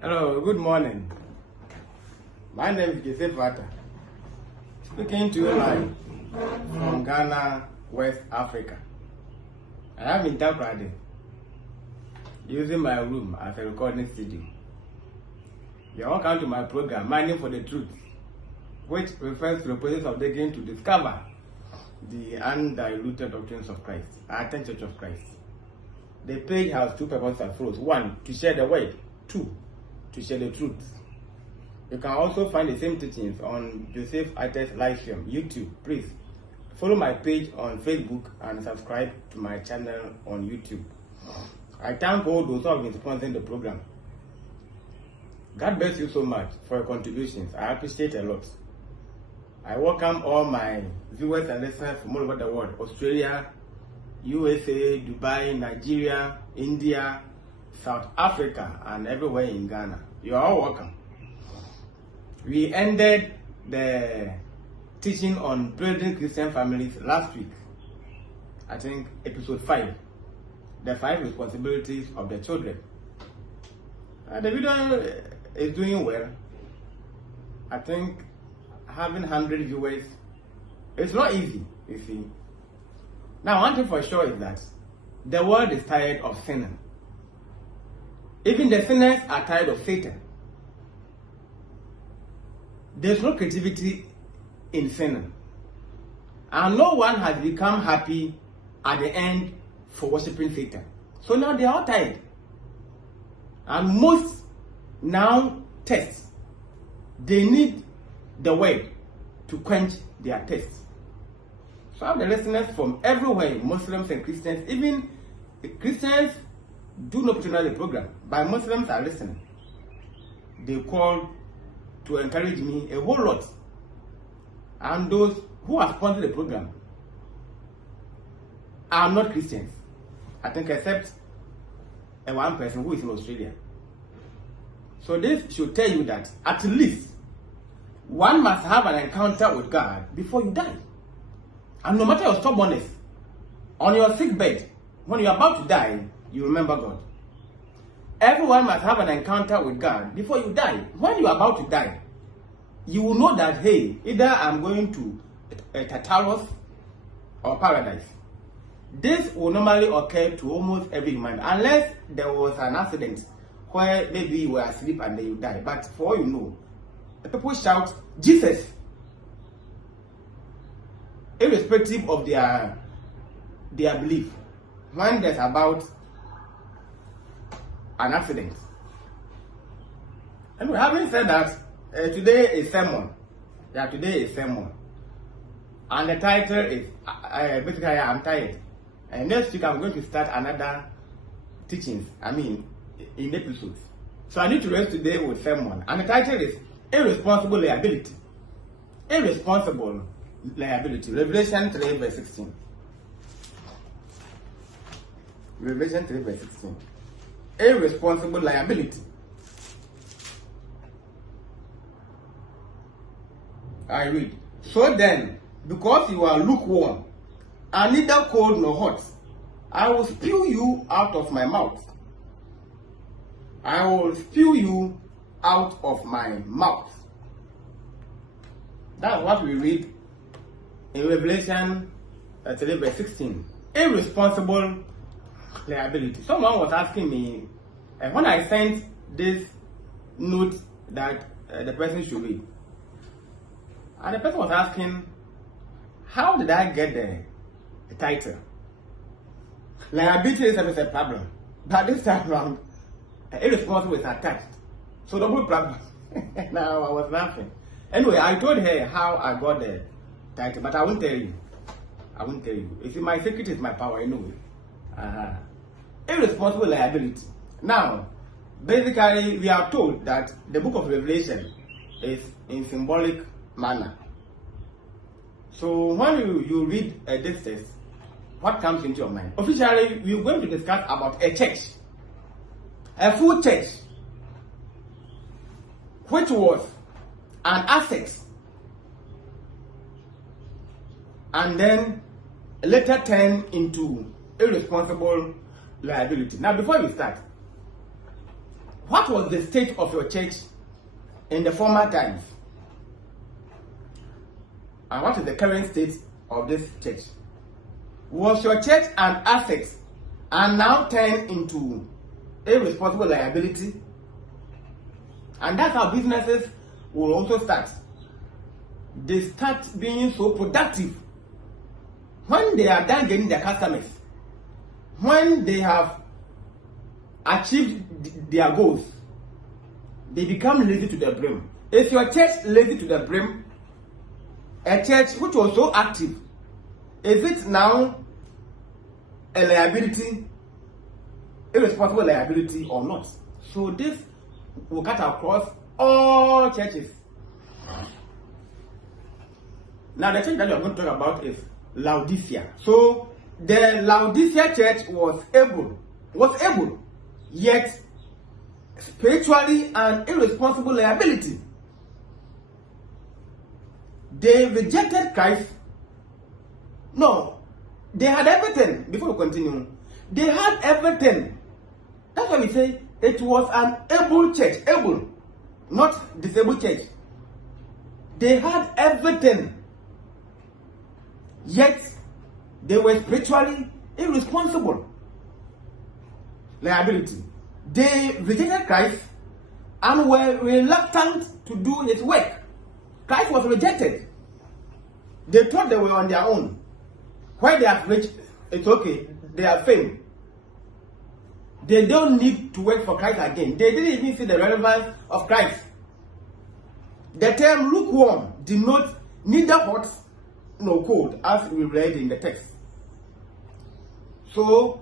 Hello, good morning. My name is Joseph Vata, speaking to you live from Ghana, West Africa. I am in Takoradi, using my room as a recording studio. You are welcome to my program, Mining for the Truth, which refers to the process of digging to discover the undiluted doctrines of Christ, Athens Church of Christ. The page has two purposes as follows: 1, to share the word; 2, to share the truth. You can also find the same teachings on Joseph Ites live stream, YouTube. Please follow my page on Facebook and subscribe to my channel on YouTube. I thank all those who have been sponsoring the program. God bless you so much for your contributions. I appreciate a lot. I welcome all my viewers and listeners from all over the world: Australia, USA, Dubai, Nigeria, India, South Africa, and everywhere in Ghana. You are all welcome. We ended the teaching on building Christian families last week. I think episode 5, the 5 responsibilities of the children. The video is doing well. I think having 100 viewers, it's not easy, you see. Now, one thing for sure is that the world is tired of sinning. Even the sinners are tired of Satan. There's no creativity in sinning. And no one has become happy at the end for worshiping Satan. So now they are all tired. And most now tests, they need the word to quench their thirst. So I have the listeners from everywhere, Muslims and Christians. Even Christians do not patronize the program, but Muslims are listening. They call to encourage me a whole lot. And those who have sponsored the program are not Christians, I think, except one person who is in Australia. So this should tell you that at least one must have an encounter with God before you die. And no matter your stubbornness, on your sick bed, when you are about to die, you remember God. Everyone must have an encounter with God before you die. When you are about to die, you will know that, hey, either I'm going to Tartarus or paradise. This will normally occur to almost every human, unless there was an accident where maybe you were asleep and then you die. But for all you know, the people shout, Jesus, irrespective of their belief, when there's about an accident. And having said that, today is sermon. Today is sermon. And the title is, basically, I'm tired. And next week I'm going to start another teachings, in episodes. So I need to rest today with sermon. And the title is Irresponsible Liability. Irresponsible Liability. Revelation 3 verse 16. Revelation 3 verse 16. Irresponsible liability. I read. So then, because you are lukewarm, and neither cold nor hot, I will spew you out of my mouth. I will spew you out of my mouth. That's what we read in Revelation 3 verse 16. Irresponsible liability. Someone was asking me when I sent this note that the person should read, and the person was asking, how did I get the title? Liability is a problem, but this time around, irresponsible is attached, so double problem. Now I was laughing. Anyway, I told her how I got the title, but I won't tell you. I won't tell you. You see, my secret is my power anyway. Irresponsible liability. Now, basically, we are told that the book of Revelation is in symbolic manner. So when you read this text, what comes into your mind? Officially, we're going to discuss about a church, a full church, which was an asset, and then later turned into irresponsible liability. Now, before we start, what was the state of your church in the former times? And what is the current state of this church? Was your church an asset and now turned into irresponsible liability? And that's how businesses will also start. They start being so productive when they are done getting their customers, when they have achieved their goals. They become lazy to the brim. Is your church lazy to the brim? A church which was so active, is it now a liability, irresponsible liability or not? So this will cut across all churches. Now the church that we are going to talk about is Laodicea. So the Laodicea church was able, yet spiritually an irresponsible liability. They rejected Christ. No, they had everything. Before we continue, they had everything. That's why we say it was an able church. Able, not disabled church. They had everything, yet they were spiritually irresponsible. Liability. They rejected Christ and were reluctant to do his work. Christ was rejected. They thought they were on their own. When they have reached, it's okay, they are fame. They don't need to work for Christ again. They didn't even see the relevance of Christ. The term lukewarm denotes neither hot nor cold, as we read in the text. So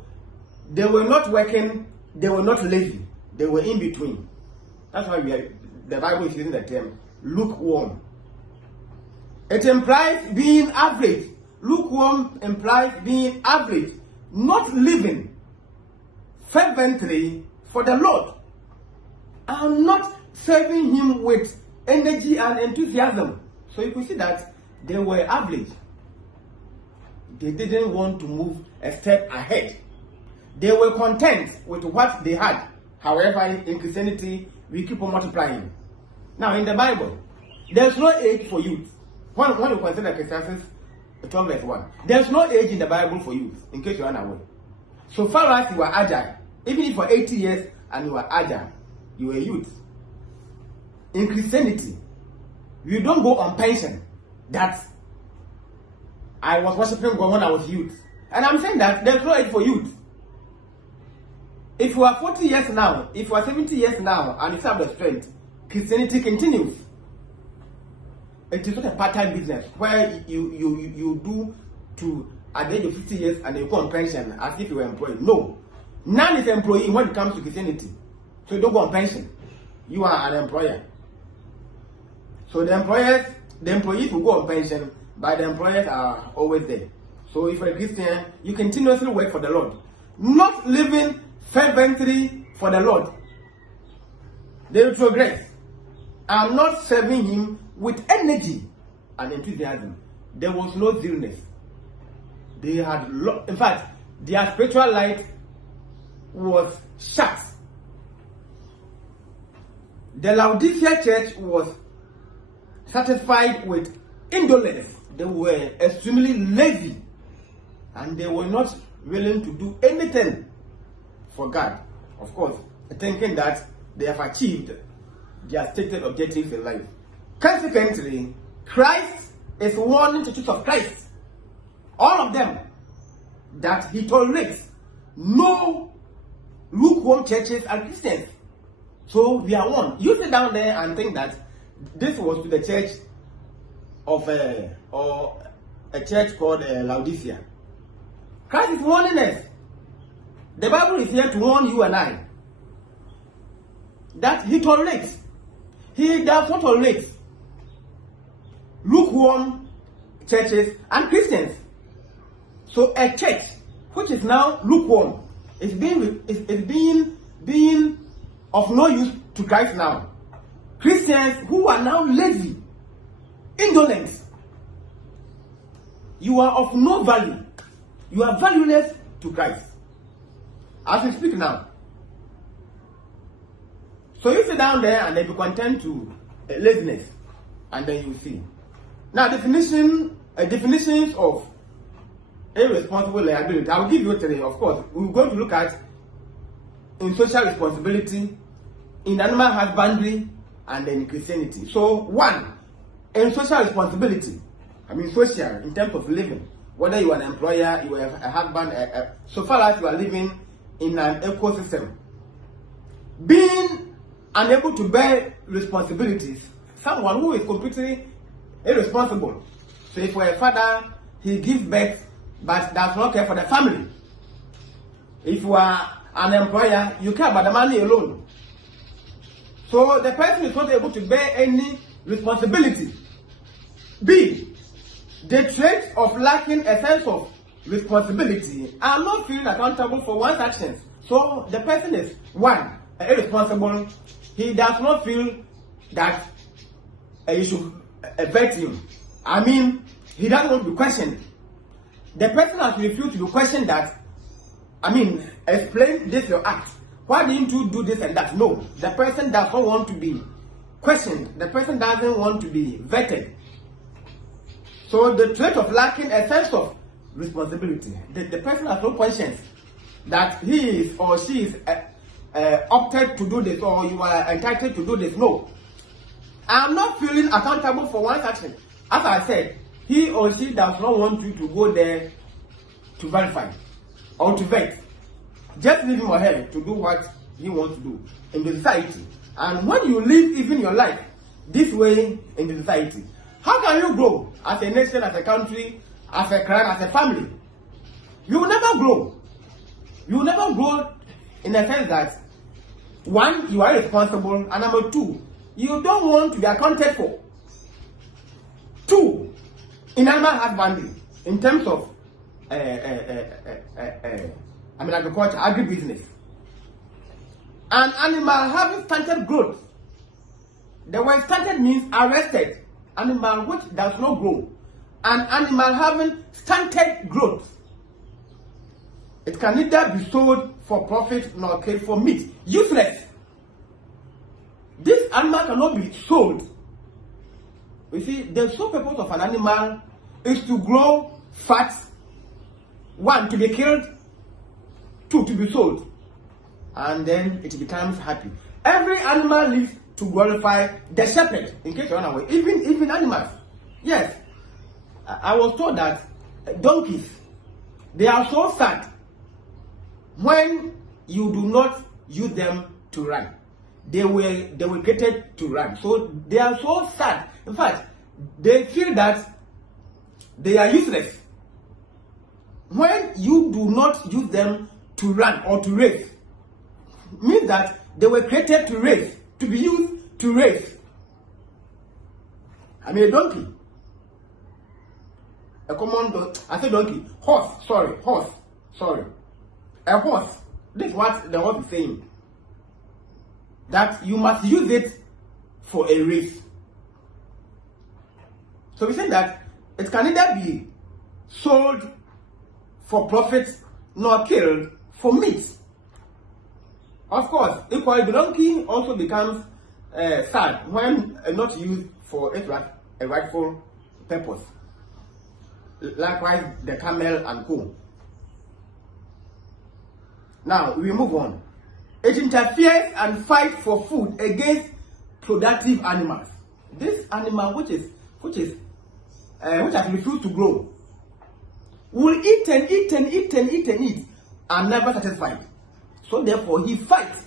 they were not working, they were not lazy, they were in between. That's why the Bible is using the term lukewarm. It implies being average. Lukewarm implies being average, not living fervently for the Lord, and not serving him with energy and enthusiasm. So you can see that they were average. They didn't want to move a step ahead. They were content with what they had. However, in Christianity, we keep on multiplying. Now, in the Bible, there's no age for youth. When you consider Ecclesiastes 12 verse 1, there's no age in the Bible for youth, in case you're unaware. So far as you are agile, even if for 80 years and you are agile, you are a youth. In Christianity, you don't go on pension that I was worshiping God when I was youth. And I'm saying that there's no age for youth. If you are 40 years now, if you are 70 years now, and you still have the strength, Christianity continues. It is not a part-time business where you do to at the age of 50 years and you go on pension as if you were employed. No. None is employee when it comes to Christianity. So you don't go on pension. You are an employer. So the employees will go on pension, but the employers are always there. So if you're a Christian, you continuously work for the Lord. Not living fervently for the Lord. They will progress. I'm not serving him with energy and enthusiasm. There was no zealness. They had, in fact, their spiritual light was shut. The Laodicea church was satisfied with indolence. They were extremely lazy, and they were not willing to do anything for God. Of course, thinking that they have achieved their stated objectives in life. Consequently, Christ is warning the church of Christ, all of them, that he tolerates no lukewarm churches and Christians. So we are warned. You sit down there and think that this was to the church of or a church called Laodicea. Christ is warning us. The Bible is here to warn you and I that he tolerates. He does not tolerate lukewarm churches and Christians. So a church which is now lukewarm is being of no use to Christ now. Christians who are now lazy, indolent, you are of no value. You are valueless to Christ. As we speak now, So you sit down there and then be content to laziness, and then you see. Now definitions of irresponsible liability. I will give you 3. Of course, we're going to look at in social responsibility, in animal husbandry, and then in Christianity. So 1, in social responsibility, I mean social in terms of living, whether you are an employer, you are a husband, so far as you are living in an ecosystem, being unable to bear responsibilities, someone who is completely irresponsible. So if for a father, he gives birth but does not care for the family. If you are an employer, you care about the money alone. So the person is not able to bear any responsibility. B, the trait of lacking a sense of responsibility and not feeling accountable for one's actions. So the person is 1, irresponsible. He does not feel that you should vet him. I mean, he doesn't want to be questioned. The person has refused to be questioned that, I mean, explain this your act. Why didn't you do this and that? No, the person does not want to be questioned. The person doesn't want to be vetted. So the trait of lacking a sense of responsibility. The person has no conscience that he is or she is opted to do this, or you are entitled to do this. No. I'm not feeling accountable for one's action. As I said, he or she does not want you to go there to verify or to vet. Just leave him or her to do what he wants to do in the society. And when you live even your life this way in the society, how can you grow as a nation, as a country, as a clan, as a family? You will never grow. You will never grow in the sense that 1, you are responsible, and number 2, you don't want to be accounted for. 2, in animal husbandry, in terms of agriculture, agribusiness. An animal having stunted growth. The word stunted means arrested. Animal which does not grow. An animal having stunted growth. It can neither be sold for profit nor killed for meat. Useless. This animal cannot be sold. You see, the sole purpose of an animal is to grow fat. 1, to be killed. 2, to be sold. And then it becomes happy. Every animal lives to glorify the shepherd. In case you're unaware, even animals. Yes, I was told that donkeys, they are so sad when you do not use them to run. They were created to run. So they are so sad. In fact, they feel that they are useless when you do not use them to run or to race. Means that they were created to race, to be used to race. I mean, a donkey, a common donkey. I say donkey, horse. A horse. This is what the horse is saying. That you must use it for a race. So we say that it can neither be sold for profit nor killed for meat. Of course, equally, the donkey also becomes sad when not used for a rightful purpose. Likewise, the camel and co. Now we move on. It interferes and fights for food against productive animals. This animal, which has refused to grow, will eat and eat and eat and eat and eat and never satisfied. So therefore, it fights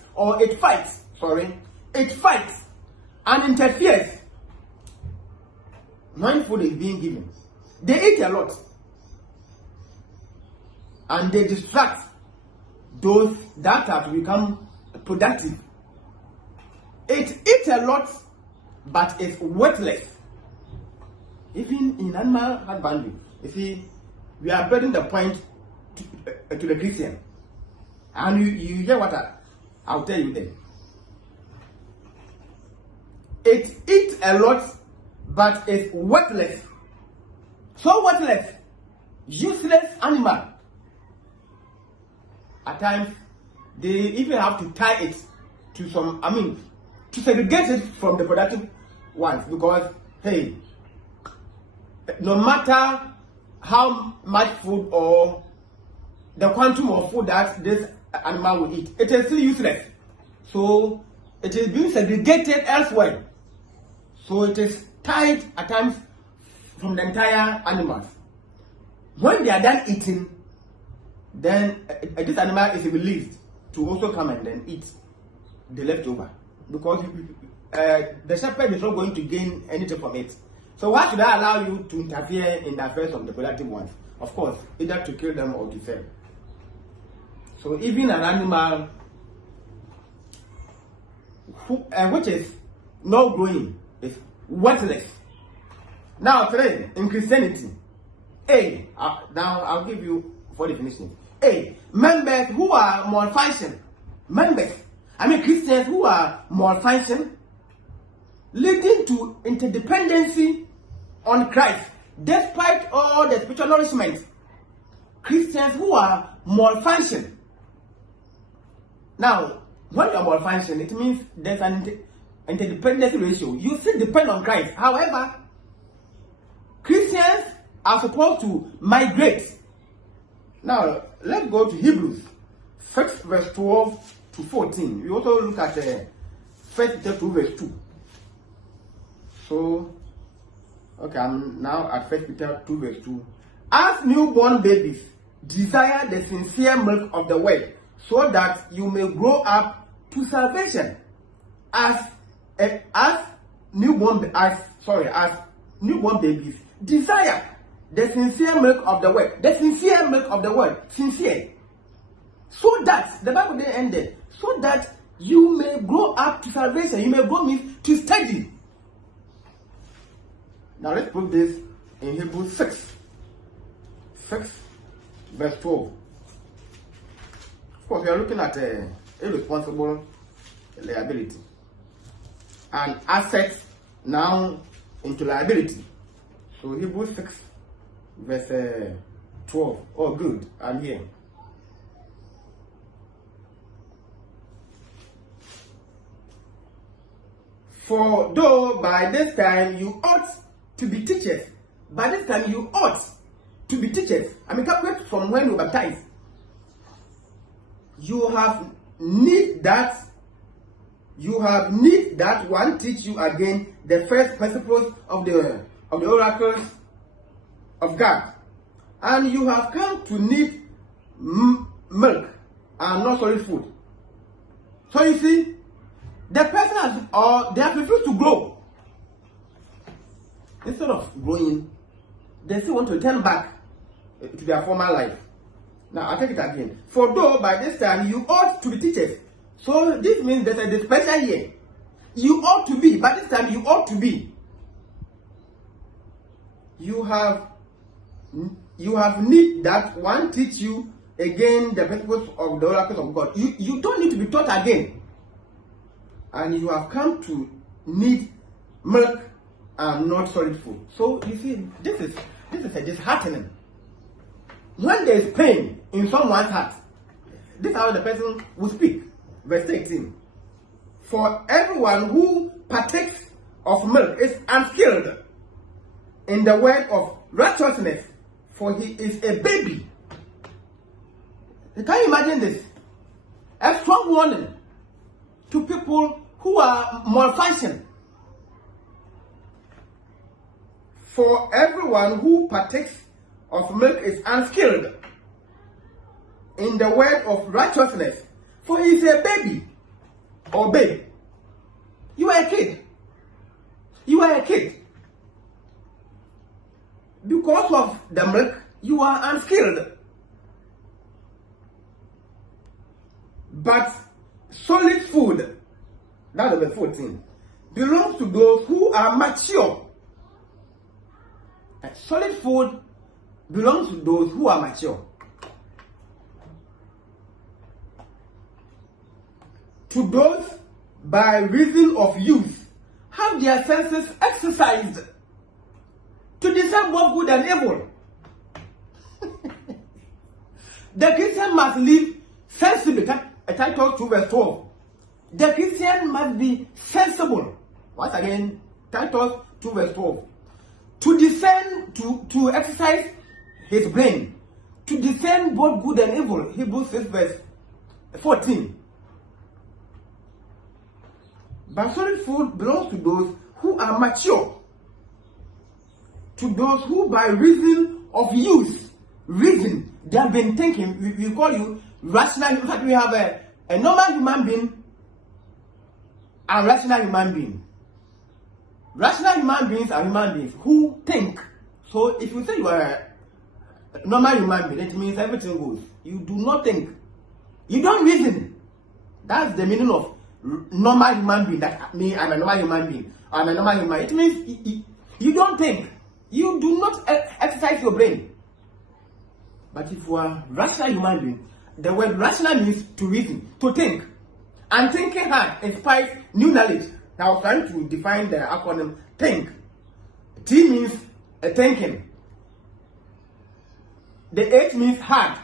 and interferes when food is being given. They eat a lot and they distract those that have to become productive. It eats a lot, but it's worthless. Even in animal husbandry, you see, we are building the point to the Christian. And you hear what I'll tell you then. It eats a lot, but it's worthless. So worthless, useless animal. At times, they even have to tie it to some, to segregate it from the productive ones, because hey, no matter how much food or the quantum of food that this animal will eat, it is still useless. So it is being segregated elsewhere. So it is tied at times from the entire animals. When they are done eating, then this animal is released to also come and then eat the leftover, because the shepherd is not going to gain anything from it. So why should I allow you to interfere in the affairs of the productive ones? Of course, either to kill them or to sell. So even an animal which is not growing is worthless. Now, 3, in Christianity, now I'll give you 4 definitions. Members who are malfunction. Christians who are malfunction, leading to interdependency on Christ, despite all the spiritual nourishment. Christians who are malfunction. Now, when you are malfunction, it means there's an interdependency ratio. You still depend on Christ. However, Christians are supposed to migrate. Now, let's go to Hebrews 6 verse 12 to 14. We also look at 1 Peter 2 verse 2. So, okay, I'm now at 1 Peter 2 verse 2. As newborn babies, desire the sincere milk of the word, so that you may grow up to salvation. As newborn babies, desire the sincere milk of the word. The sincere milk of the word. Sincere. So that, the Bible then ended, so that you may grow up to salvation. You may grow means to study. Now let's put this in Hebrews 6 verse 12. Of course, we are looking at irresponsible liability. And assets now into liability. So Hebrews 6 verse 12. Oh, good. I'm here. For though by this time you ought to be teachers. By this time you ought to be teachers. Calculate from when you baptize. You have need that one teach you again the first principles of the oracles of God, and you have come to need milk and not solid food. So you see, the person they have refused to grow. Instead of growing, they still want to return back to their former life. Now I'll take it again. For though by this time you ought to be teachers. So this means there's a dispenser here. You ought to be. By this time you ought to be. You have need that one teach you again the principles of the oracles of God. You don't need to be taught again. And you have come to need milk and not solid food. So you see, this is disheartening. When there is pain in someone's heart, this is how the person will speak. Verse 18. For everyone who partakes of milk is unskilled in the word of righteousness, for he is a baby. Can you imagine this? A strong warning to people who are malfunctioning. For everyone who partakes of milk is unskilled in the word of righteousness, for he is a baby or babe. You are a kid. You are a kid. Because of the milk, you are unskilled. But solid food, that's number 14, belongs to those who are mature. Solid food belongs to those who are mature. To those by reason of use have their senses exercised to discern both good and evil. The Christian must live sensibly. Titus 2 verse 12. The Christian must be sensible. Once again, Titus 2 verse 12. To discern, to exercise his brain. To discern both good and evil. Hebrews 6 verse 14. But solid food belongs to those who are mature. To those who by reason of use, they have been thinking. We call you rational. In fact, we have a normal human being and rational human being. Rational human beings are human beings who think. So if you say you are a normal human being, it means everything goes. You do not think. You don't reason. That's the meaning of normal human being. That me, I'm a normal human being. I'm a normal human. It means you don't think. You do not exercise your brain. But if you are rational human being, the word rational means to reason, to think. And thinking hard inspires new knowledge. Now I was trying to define the acronym think. T means thinking. The H means hard.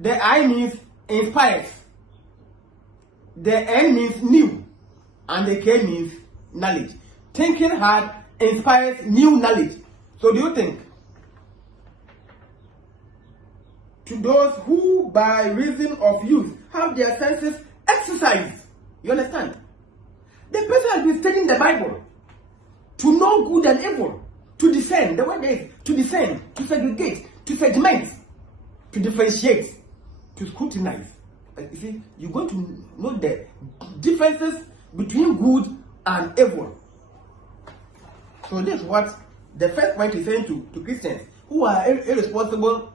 The I means inspires. The N means new. And the K means knowledge. Thinking hard inspires new knowledge. So do you think? To those who by reason of use have their senses exercised. You understand? The person has been studying the Bible to know good and evil, to discern. The word is to discern, to segregate, to segment, to differentiate, to scrutinize. You see, you're going to know the differences between good and evil. So this is what the first point is saying to Christians who are irresponsible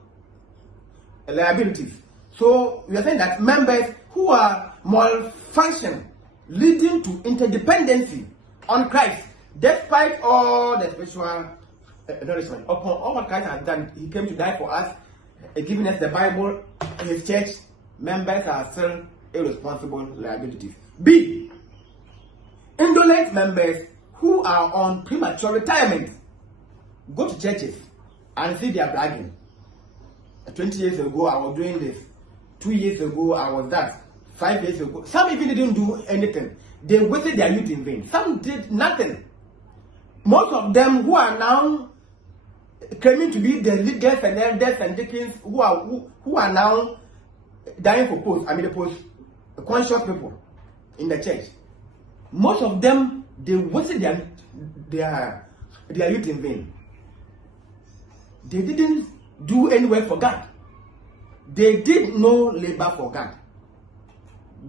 liabilities. So we are saying that members who are malfunction, leading to interdependency on Christ, despite all the spiritual nourishment. Upon all what Christ has done, He came to die for us, giving us the Bible, His church. Members are still irresponsible liabilities. B. Indolent members who are on premature retirement. Go to churches and see they are bragging. 20 years ago, I was doing this. 2 years ago, I was that. 5 years ago. Some even didn't do anything. They wasted their youth in vain. Some did nothing. Most of them who are now claiming to be the leaders and elders and deacons who are now dying for post. I mean, the post conscious people in the church. Most of them, they wasted their youth in vain. They didn't do any work for God. They did no labor for God.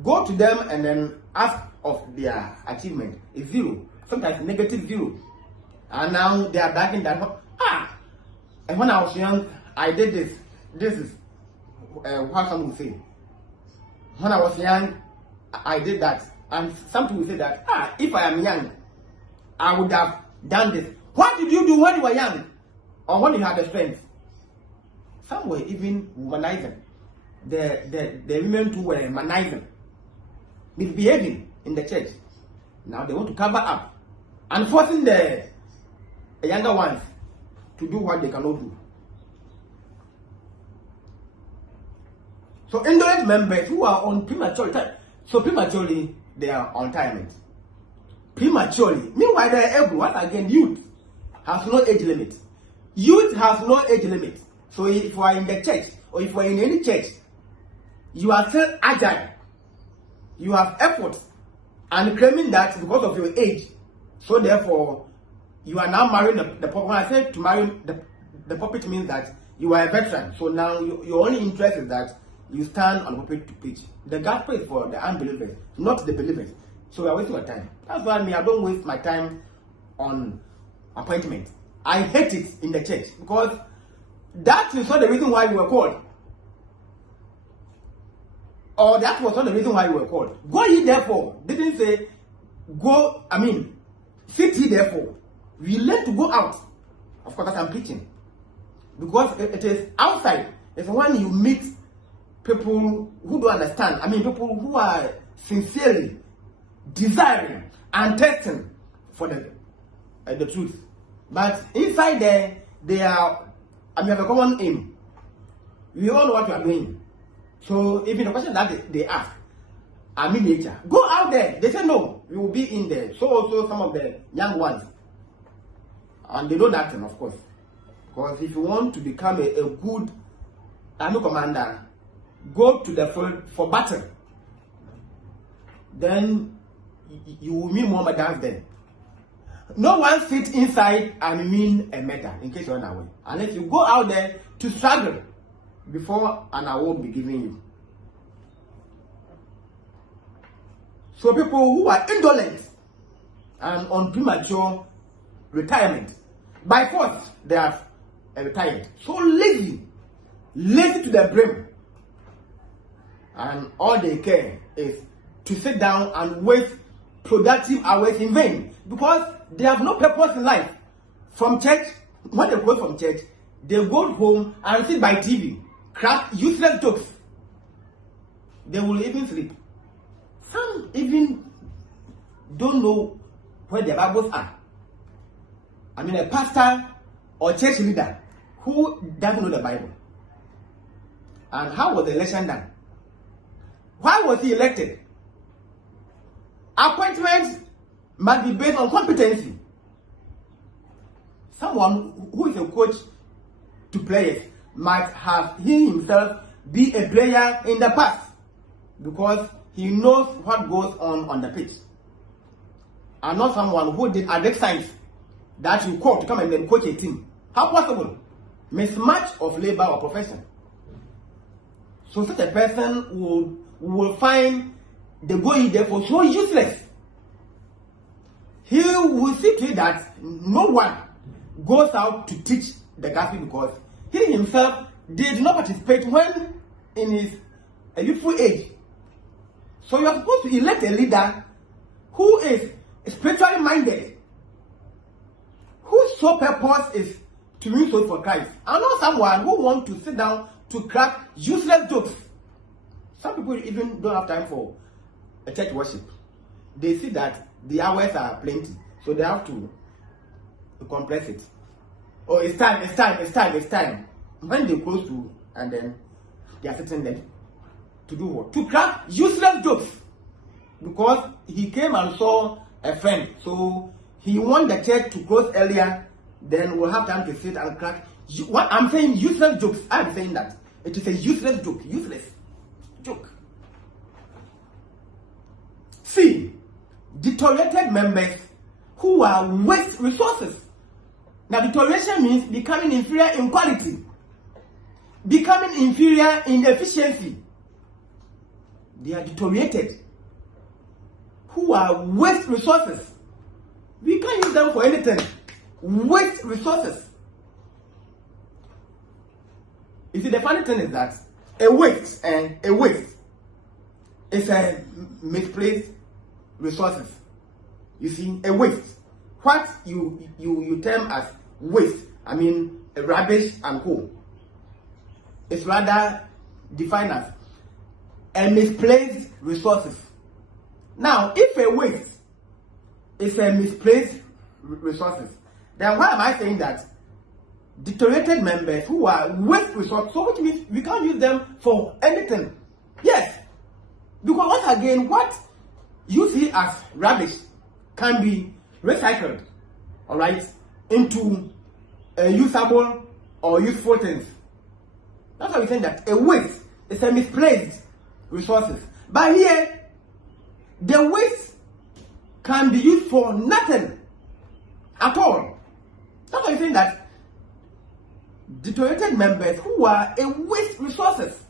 Go to them and then ask of their achievement. It's zero. Sometimes negative zero. And now they are backing that. And when I was young, I did this. This is what some will say. When I was young, I did that. And some people say that, if I am young, I would have done this. What did you do when you were young? Or when you had the strength? Some were even womanizing. The women too were manizing, misbehaving in the church. Now they want to cover up and forcing the younger ones to do what they cannot do. So indolent members who are on premature time. So prematurely they are on retirement. Prematurely. Meanwhile they are able. Once again, youth has no age limit. Youth has no age limit. So if you are in the church or if you are in any church, you are still agile. You have effort and claiming that because of your age. So therefore, you are now marrying the puppet. When I say to marry the puppet means that you are a veteran. So now your only interest is that you stand on the pulpit to preach. The gospel is for the unbelievers, not the believers. So we are wasting our time. That's why I don't waste my time on appointment. I hate it in the church because that is not the reason why we were called. Or that was not the reason why we were called. Go ye therefore. Didn't say go, sit ye therefore. We learn to go out. Of course, that I'm preaching. Because it is outside. It's when you meet people who don't understand. People who are sincerely desiring and testing for the truth. But inside there, they are, have a common aim. We all know what we are doing. So, if in the question that they ask, are miniature. Go out there. They say no, you will be in there. So also some of the young ones. And they know that, of course. Because if you want to become a good army commander, go to the field for battle. Then you will meet more medals then. No one sits inside and mean a medal in case you run away. Unless you go out there to struggle before an award will be given you. So people who are indolent and on premature retirement, by force they have retired. So lazy to the brim. And all they care is to sit down and waste productive hours in vain. Because they have no purpose in life. From church, when they go from church, they go home and sit by TV, crack useless jokes. They will even sleep. Some even don't know where their Bibles are. I mean, a pastor or church leader who doesn't know the Bible. And how was the election done? Why was he elected? Appointments must be based on competency. Someone who is a coach to players might have he himself be a player in the past because he knows what goes on the pitch. And not someone who did advanced science that you call to come and then coach a team. How possible? Mismatch of labor or profession. So such a person will find the going there for so useless. He will see to it that no one goes out to teach the gospel because he himself did not participate when in his youthful age. So you are supposed to elect a leader who is spiritually minded, whose sole purpose is to win souls for Christ, and not someone who wants to sit down to crack useless jokes. Some people even don't have time for a church worship. They see that the hours are plenty, so they have to compress it. Oh, it's time. When they close to, and then they are sitting there to do what? To crack useless jokes. Because he came and saw a friend, so he want the church to close earlier, then we'll have time to sit and crack. What I'm saying, useless jokes. I'm saying that it is a useless joke. Useless joke. C. Deteriorated members who are waste resources. Now, deterioration means becoming inferior in quality, becoming inferior in efficiency. They are deteriorated. Who are waste resources. We can't use them for anything. Waste resources. You see, the funny thing is that a waste is a misplaced resources. You see, a waste. What you term as waste, I mean rubbish and coal, is rather defined as a misplaced resources. Now, if a waste is a misplaced resources, then why am I saying that deteriorated members who are waste resources, so which means we can't use them for anything? Yes, because once again, what you see as rubbish can be recycled, all right, into usable or useful things. That's why we're saying that a waste is a misplaced resources. But here, the waste can be used for nothing at all. That's why we're saying that deteriorated members who are a waste resources,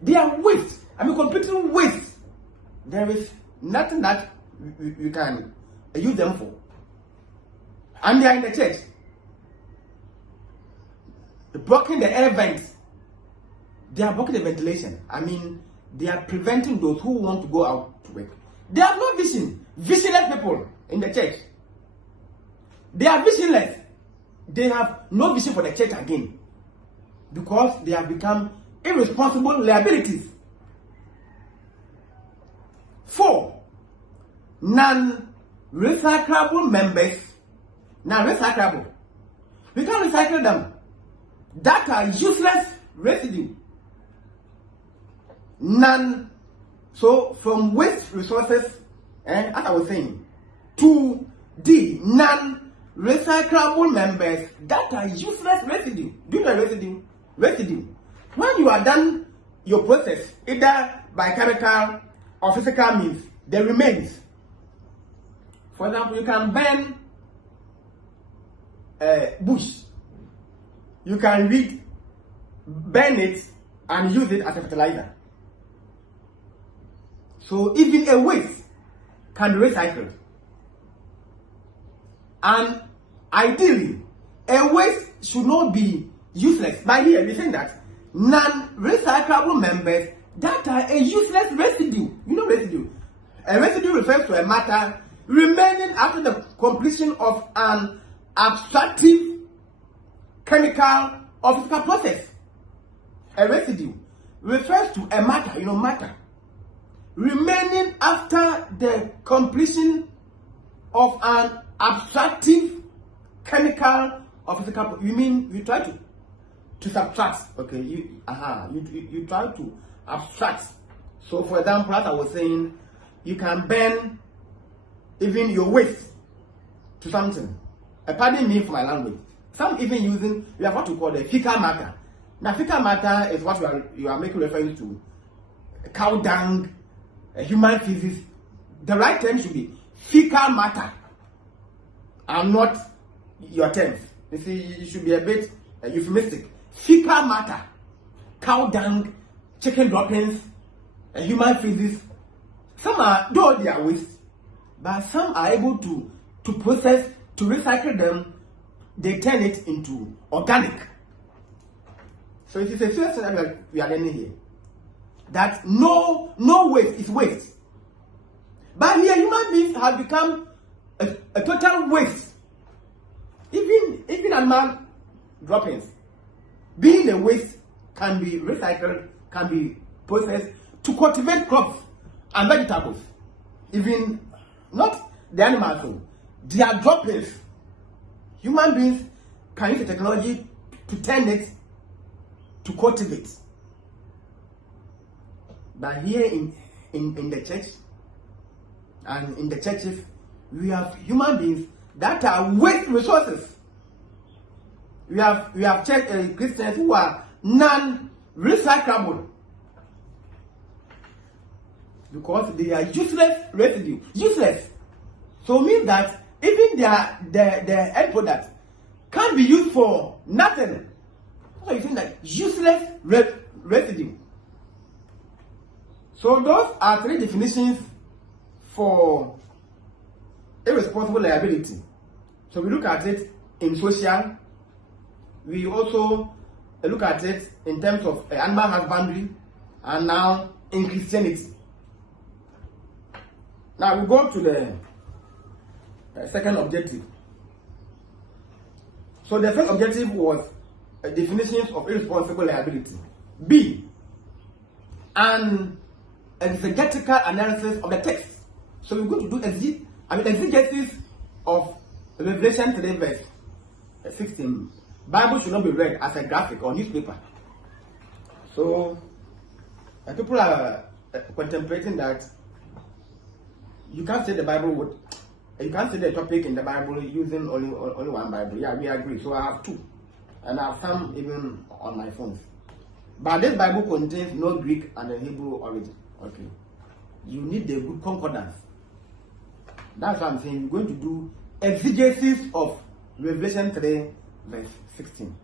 they are waste. I mean, completely waste. There is nothing that you can use them for. And they are in the church, blocking the air vents. They are blocking the ventilation. I mean, they are preventing those who want to go out to work. They have no vision. Visionless people in the church. They are visionless. They have no vision for the church again because they have become irresponsible liabilities. 4. Non-recyclable members. Non-recyclable. We can recycle them. That are useless residue. Non-recyclable So from waste resources, as I was saying, to the non-recyclable members that are useless residue. Do you know residue? Residue. When you are done your process, either by chemical or physical means, there remains. For example, you can burn bush. You can burn it and use it as a fertilizer. So even a waste can be recycled. And ideally, a waste should not be useless. By here, we say that non-recyclable members that are a useless residue. You know residue. A residue refers to a matter remaining after the completion of an abstractive chemical or physical process. A residue refers to a matter, matter, remaining after the completion of an abstractive chemical or physical. You mean you try to subtract? Okay, you try to abstract. So, for example, as I was saying, you can burn even your waste to something. Pardon me for my language. Some even using, we have what we call the fecal matter. Now, fecal matter is what you are making reference to. Cow dung, human feces. The right term should be fecal matter, and not your terms. You see, you should be a bit euphemistic. Fecal matter, cow dung, chicken droppings, human feces. Some are, though they are waste, but some are able to process, to recycle them. They turn it into organic. So it is a serious thing that we are learning here. That no waste is waste. But here human beings have become a total waste. Even animal droppings, being a waste, can be recycled, can be processed to cultivate crops and vegetables. Even not the animals, their droppings. Human beings can use the technology to turn it to cultivate. But here in the church and in the churches, we have human beings that are waste resources. We have Christians who are non-recyclable because they are useless residue. Useless. So it means that even their end product can't be used for nothing. So you think that useless residue. So those are three definitions for irresponsible liability. So we look at it in social. We also look at it in terms of animal husbandry, and now in Christianity. Now we go to the second objective. So the first objective was definitions of irresponsible liability. B, an exegetical analysis of the text. So we're going to do exegesis of Revelation 3 verse 16. Bible should not be read as a graphic or newspaper. So people are contemplating that you can't say the Bible would. You can't see the topic in the Bible using only one Bible. Yeah, we agree. So I have two. And I have some even on my phone. But this Bible contains no Greek and a Hebrew origin. Okay. You need the good concordance. That's what I'm saying. We're going to do exegesis of Revelation 3 verse 16.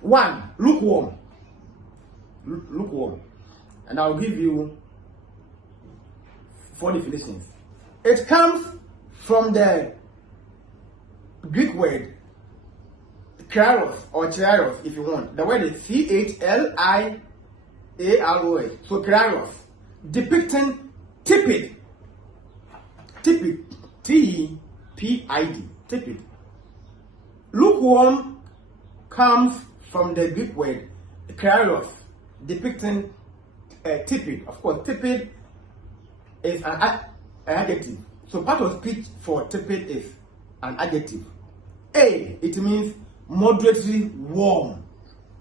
One, lukewarm. Lukewarm. And I'll give you 4 definitions. It comes from the Greek word charos or charos, if you want. The word is CHLIAROS. So charos, depicting tepid, TEPID, tepid. Lukewarm comes from the Greek word charos, depicting tepid. Of course, tepid is an adjective. So part of speech for tepid is an adjective. A, it means moderately warm.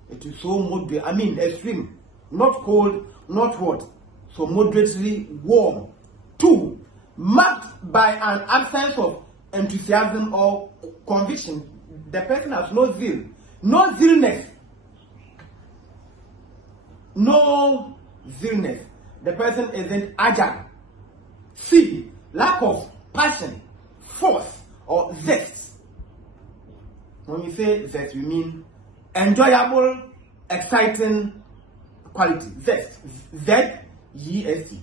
It is so moderate, I mean extreme, not cold, not hot, so moderately warm. 2, marked by an absence of enthusiasm or conviction. The person has no zeal, no zealness. No zealness. The person isn't agile. C, lack of passion, force, or zest. When we say zest, we mean enjoyable, exciting quality. Zest. Z-E-S-T.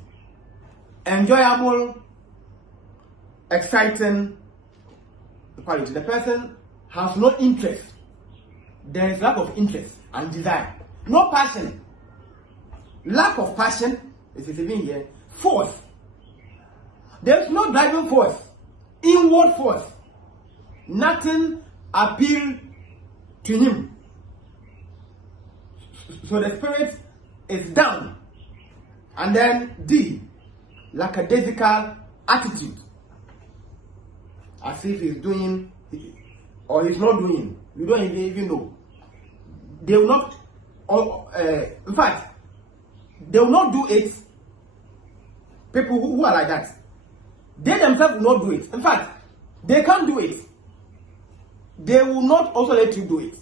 Enjoyable, exciting quality. The person has no interest. There is lack of interest and desire. No passion. Lack of passion, is even here. Force. There's no driving force. Inward force. Nothing appeal to him. So the spirit is down. And then D, lackadaisical attitude. As if he's doing or he's not doing. You don't even know. They will not, in fact, they will not do it. People who are like that, they themselves will not do it. In fact, they can't do it. They will not also let you do it.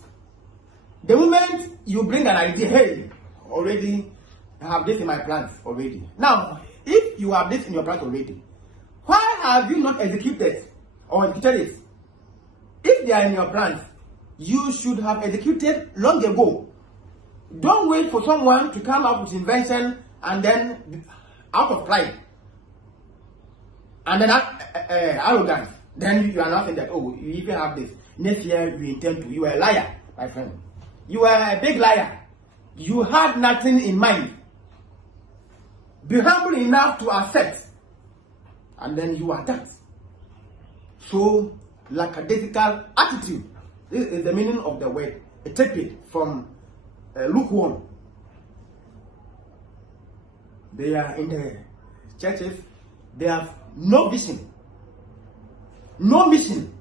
The moment you bring an idea, hey, already I have this in my plans already. Now, if you have this in your plans already, why have you not executed or executed it? If they are in your plans, you should have executed long ago. Don't wait for someone to come up with invention and then out of pride and then arrogance. Then you are not saying that, oh, you even have this. Next year you intend to. You are a liar, my friend. You are a big liar. You had nothing in mind. Be humble enough to accept, and then you are that. So, lackadaisical attitude. This is the meaning of the word. A tepid from lukewarm. They are in the churches. They have no vision, no mission.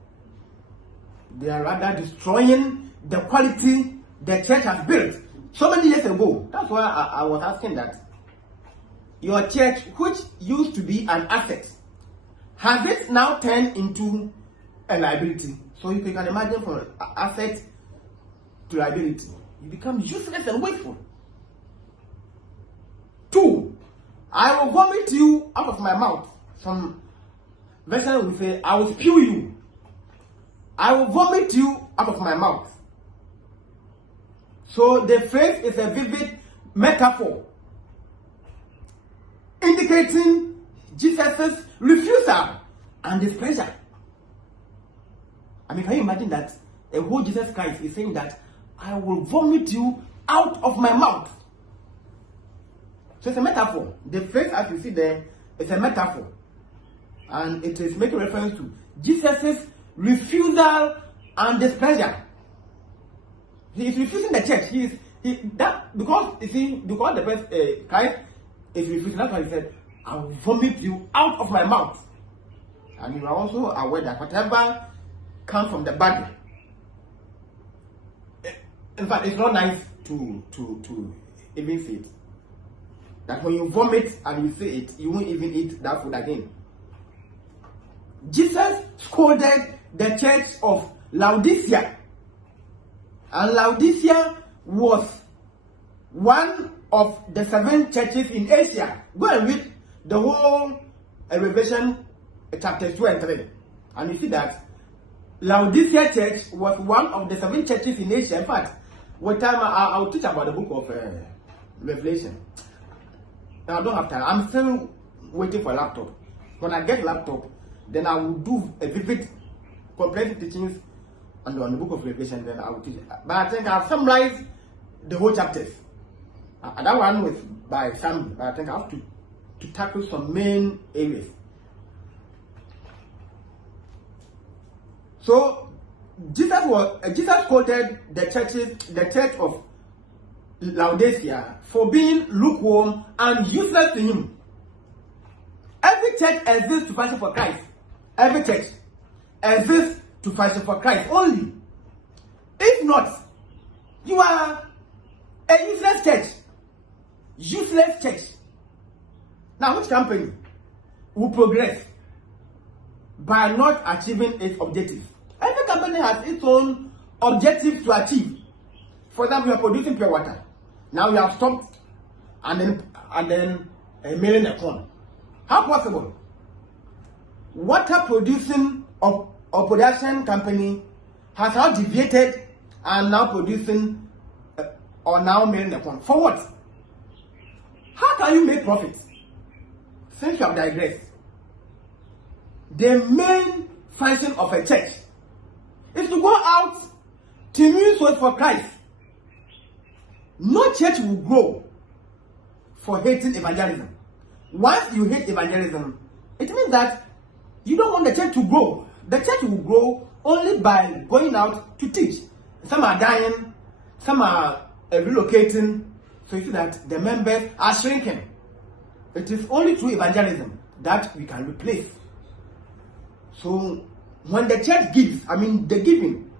They are rather destroying the quality the church has built so many years ago. That's why I was asking that. Your church, which used to be an asset, has it now turned into a liability? So you can imagine, from asset to liability, you become useless and wasteful. 2, I will vomit you out of my mouth. Some version will say, I will spew you. I will vomit you out of my mouth. So the phrase is a vivid metaphor indicating Jesus' refusal and displeasure. I mean, can you imagine that a whole Jesus Christ is saying that I will vomit you out of my mouth? So it's a metaphor. The phrase, as you see there, is a metaphor, and it is making reference to Jesus' refusal and displeasure. He is refusing the church. Because the person, Christ is refusing. That's why he said, I will vomit you out of my mouth. And you are also aware that whatever comes from the body, in fact, it's not nice to even see it. That when you vomit and you see it, you won't even eat that food again. Jesus scolded the church of Laodicea. And Laodicea was one of the 7 churches in Asia. Go and read the whole Revelation chapters 2 and 3. And you see that Laodicea church was one of the 7 churches in Asia. In fact, what time I'll teach about the book of Revelation. Now, I don't have time. I'm still waiting for a laptop. When I get laptop, then I will do a vivid, comprehensive teachings on the book of Revelation. Then I will teach it. But I think I've summarized the whole chapters. That one was by some. But I think I have to tackle some main areas. So Jesus quoted the church of Laodicea for being lukewarm and useless to him. Every church exists to function for Christ. Every church exists to function for Christ only. If not, you are A useless church. Now, which company will progress by not achieving its objectives? Every company has its own objectives to achieve. For example, we are producing pure water. Now we have stopped and then milling a corn. How possible? Water producing or production company has now deviated and now producing or now milling a corn. For what? How can you make profit? Since you have digressed, the main function of a church is to go out to win souls for Christ. No church will grow for hating evangelism. Once you hate evangelism, it means that you don't want the church to grow. The church will grow only by going out to teach. Some are dying, some are relocating, so you see that the members are shrinking. It is only through evangelism that we can replace. So when the church gives, the giving,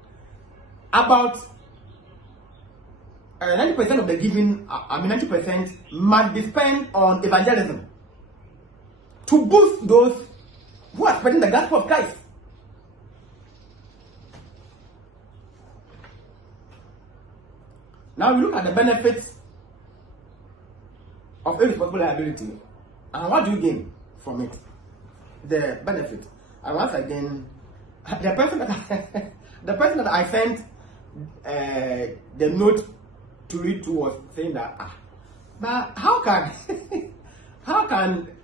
about 90% of the giving, 90% must be spent on evangelism to boost those who are spreading the gospel of Christ. Now we look at the benefits of irresponsible liability, and what do you gain from it? The benefit. And once again, the person that I sent the note to read to was saying that but how can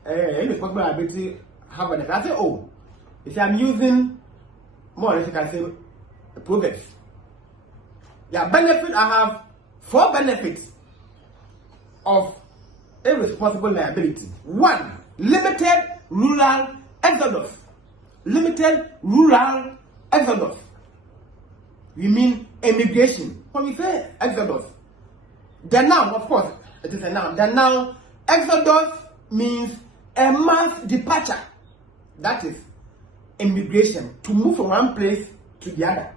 irresponsible liability have benefit? I say, oh, you see, I'm using more or less, you can say, Proverbs. Yeah, benefit. I have 4 benefits of irresponsible liability. 1, limited rural exodus. Limited rural exodus. We mean emigration. When we say exodus, the noun, of course, it is a noun. The noun exodus means a mass departure. That is immigration, to move from one place to the other.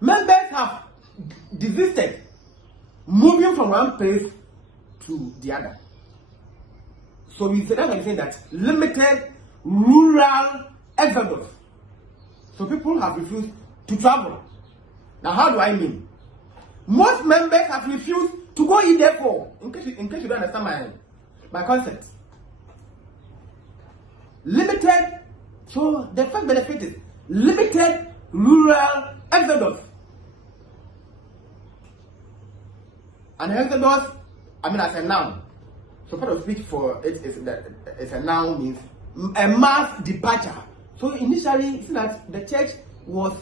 Members have desisted moving from one place to the other. So we say that limited rural exodus. So people have refused to travel. Now, how do I mean? Most members have refused to go in therefore. In case you don't understand my concept. Limited. So the first benefit is limited rural exodus. And exodus, as a noun. So part of speech for it is that it's a noun, means a mass departure. So initially, you see that the church was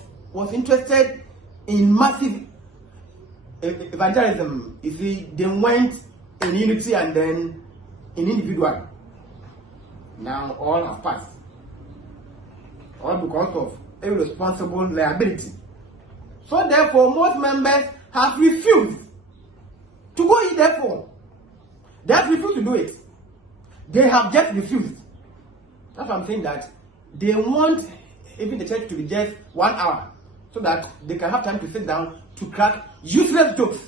interested in massive evangelism. You see, they went in unity and then in individual. Now all have passed. All because of irresponsible liability. So therefore, most members have refused to go in therefore. They have refused to do it. They have just refused. That's why I'm saying that they want even the church to be just 1 hour so that they can have time to sit down to crack useless jokes.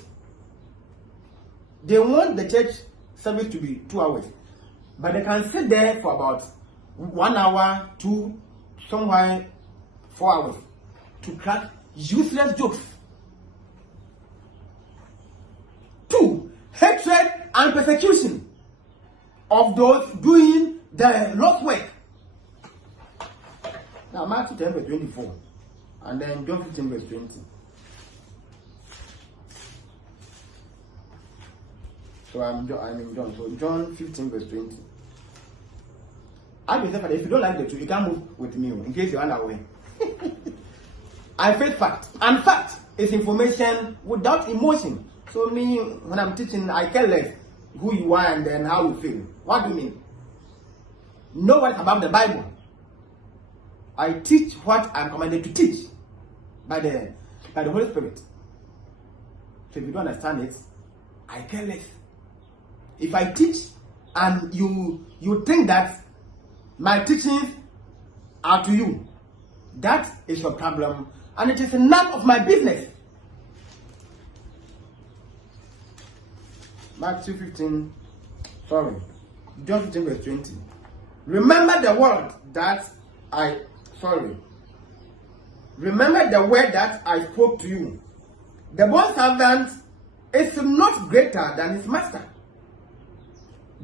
They want the church service to be 2 hours, but they can sit there for about 1 hour to somewhere 4 hours to crack useless jokes. 2, hatred and persecution of those doing the Lord's work. Now Matthew 10 verse 24 and then John 15 verse 20. So I'm in John. So John 15 verse 20. I will say that if you don't like the truth, you can't move with me in case you're unaware. I face fact, and fact is information without emotion. So me, when I'm teaching, I care less who you are and then how you feel. What do you mean? Know what about the Bible. I teach what I'm commanded to teach by the Holy Spirit. So if you don't understand it, I care less. If I teach and you think that my teachings are to you, that is your problem, and it is none of my business. Matthew 15, sorry, John 15 verse 20. Remember the word that remember the word that I spoke to you. The bond servant is not greater than his master.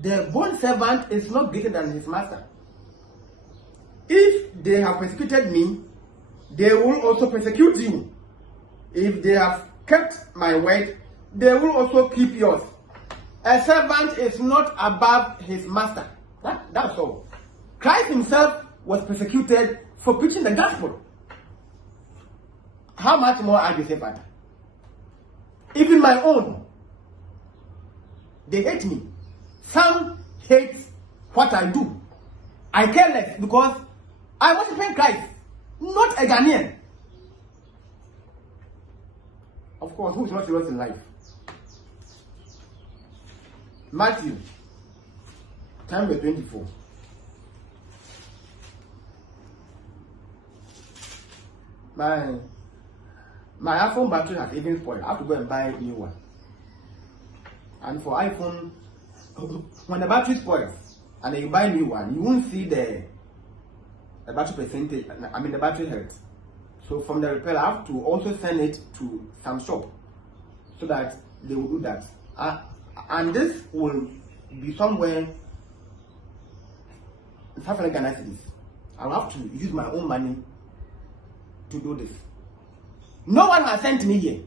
The bond servant is not greater than his master. If they have persecuted me, they will also persecute you. If they have kept my word, they will also keep yours. A servant is not above his master. That's all. Christ himself was persecuted for preaching the gospel. How much more I say, Father? Even my own. They hate me. Some hate what I do. I care less because I worship Christ, not a Ghanaian. Of course, who is not serious in life? Matthew 10 verse 24. My iPhone battery has even spoiled. I have to go and buy a new one. And for iPhone, when the battery spoils and then you buy a new one, you won't see the battery percentage, the battery health. So from the repair, I have to also send it to some shop so that they will do that. And this will be somewhere in South African cities. I will have to use my own money to do this. No one has sent me here.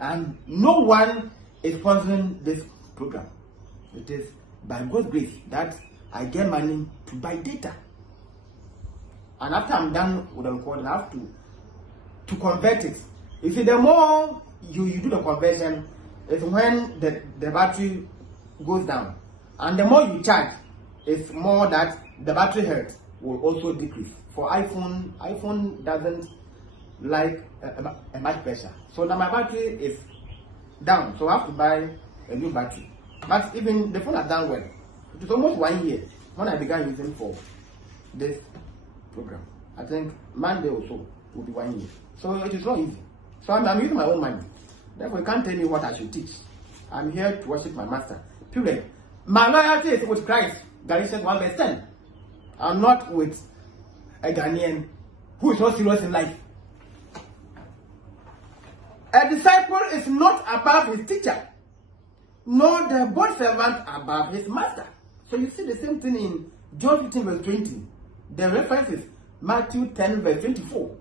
And no one is sponsoring this program. It is by God's grace that I get money to buy data. And after I'm done with the recording, I have to convert it. You see, the more you do the conversion, is when the battery goes down. And the more you charge, it's more that the battery health will also decrease. For iPhone doesn't like a much pressure. So now my battery is down. So I have to buy a new battery. But even the phone has done well. It is almost 1 year when I began using for this program. I think Monday or so will be 1 year. So it is not easy. So I'm using my own money. Therefore, you can't tell me what I should teach. I'm here to worship my master. Period. My loyalty is with Christ. Galatians 1 verse 10. I'm not with a Ghanaian who is not serious in life. A disciple is not above his teacher, nor the bond servant above his master. So you see the same thing in John 15 verse 20. The reference is Matthew 10 verse 24.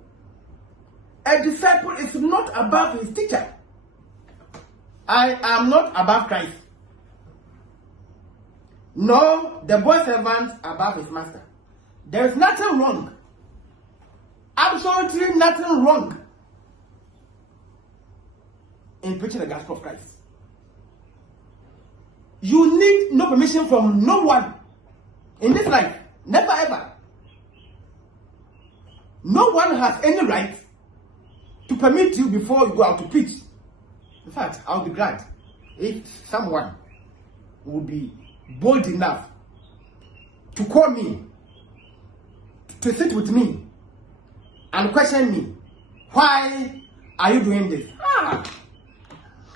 A disciple is not above his teacher. I am not above Christ, nor the bond servant above his master. There is nothing wrong, absolutely nothing wrong in preaching the gospel of Christ. You need no permission from no one in this life. Never ever. No one has any right to permit you before you go out to preach. In fact, I'll be glad if someone would be bold enough to call me, to sit with me and question me. Why are you doing this?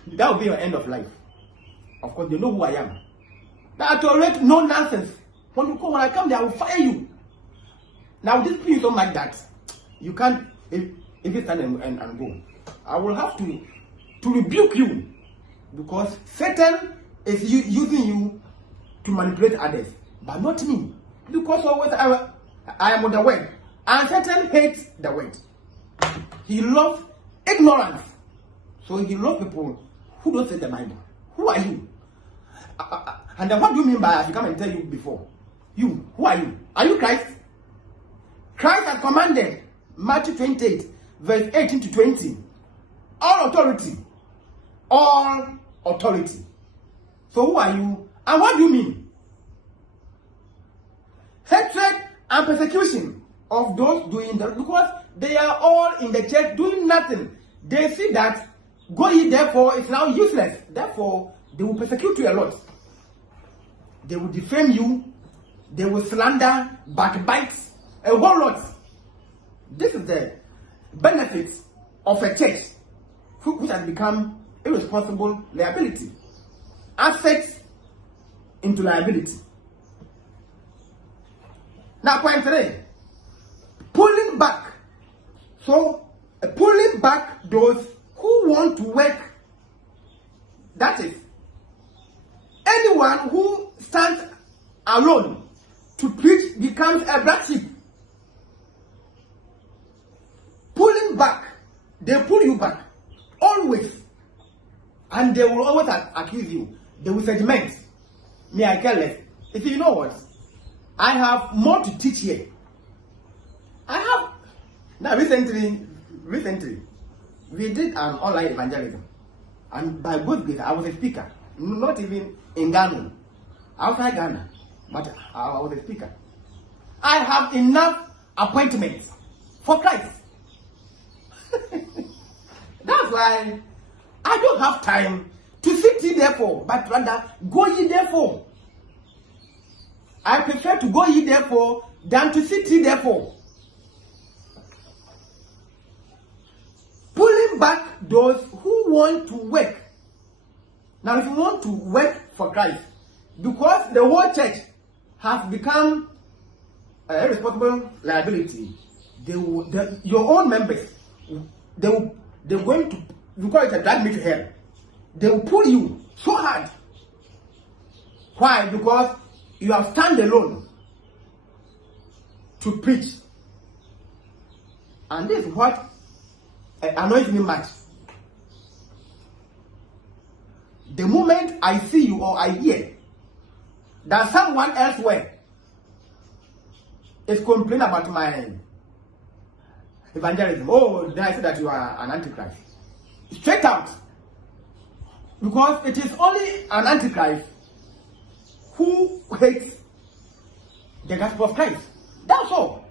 That will be your end of life. Of course, they know who I am. That I tolerate no nonsense. When I come there, I will fire you. Now, this please don't like that. You can't, if you stand and go. I will have to rebuke you because Satan is using you to manipulate others, but not me. Because always I am on the word, and Satan hates the word. He loves ignorance. So he loves people who don't say the Bible. Who are you? And then what do you mean by I should come and tell you before? You, who are you? Are you Christ? Christ has commanded, Matthew 28, verse 18 to 20, all authority. All authority. So who are you? And what do you mean? Hatred and persecution of those doing that, because they are all in the church doing nothing. They see that go ye therefore is now useless. Therefore, they will persecute you a lot. They will defame you. They will slander, backbite, a whole lot. This is the benefit of a church which has become irresponsible liability. assets into liability. Now, point 3, pulling back. So, pulling back those who want to work. That is, anyone who stands alone to preach becomes a black sheep. Pulling back, they pull you back, always. And they will always accuse you. They will segment. Me, I care less. If you know what, I have more to teach here. I have. Now, recently, we did an online evangelism. And by God's grace, I was a speaker. Not even in Ghana, outside Ghana, but I was a speaker. I have enough appointments for Christ. That's why I don't have time to sit ye therefore, but rather go ye therefore. I prefer to go ye therefore than to sit ye therefore. Pulling back those who want to work. Now, if you want to work for Christ, because the whole church has become a irresponsible liability, your own members, they're going to, you call it a drag me to hell. They will pull you so hard. Why? Because you have stand alone to preach. And this is what annoys me much. The moment I see you or I hear that someone elsewhere is complaining about my evangelism, oh, then I say that you are an antichrist. Straight out. Because it is only an antichrist who hates the gospel of Christ. That's all.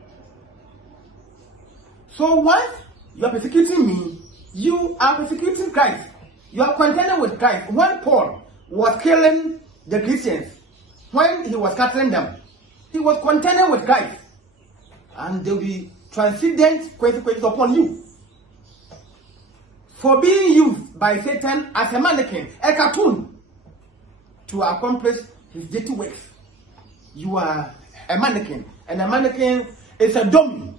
So once you are persecuting me, you are persecuting Christ. You are contending with Christ. When Paul was killing the Christians, when he was scattering them, he was contending with Christ. And there will be transcendent consequences upon you. For being used by Satan as a mannequin, a cartoon, to accomplish his dirty works. You are a mannequin. And a mannequin is a dummy.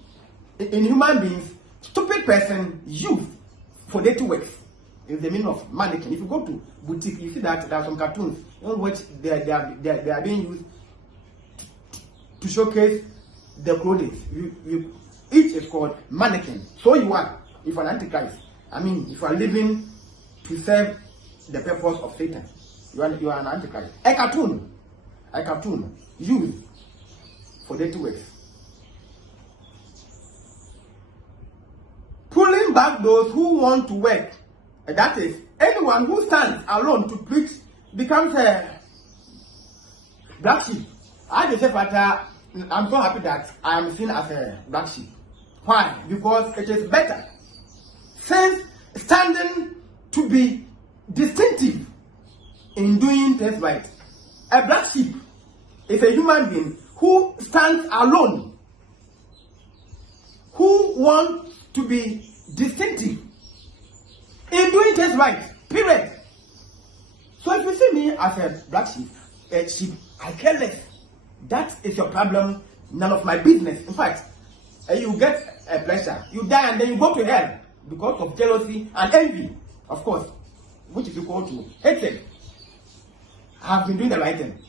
In human beings, stupid person used for dirty works. Is the meaning of mannequin. If you go to boutique, you see that there are some cartoons in which they are being used to showcase the clothing. Each is called mannequin. So you are, if an antichrist, I mean, if you are living to serve the purpose of Satan, you are an antichrist. A cartoon used for dirty works. Pulling back those who want to work. That is, anyone who stands alone to preach becomes a black sheep. I just say, I'm so happy that I am seen as a black sheep. Why? Because it is better. Since standing to be distinctive in doing things right. A black sheep is a human being who stands alone, who wants to be distinctive in doing things right, period. So if you see me as a black sheep, I care less. That is your problem, none of my business. In fact, you get a pleasure, you die and then you go to hell because of jealousy and envy, of course, which is equal to hatred. I have been doing the right thing.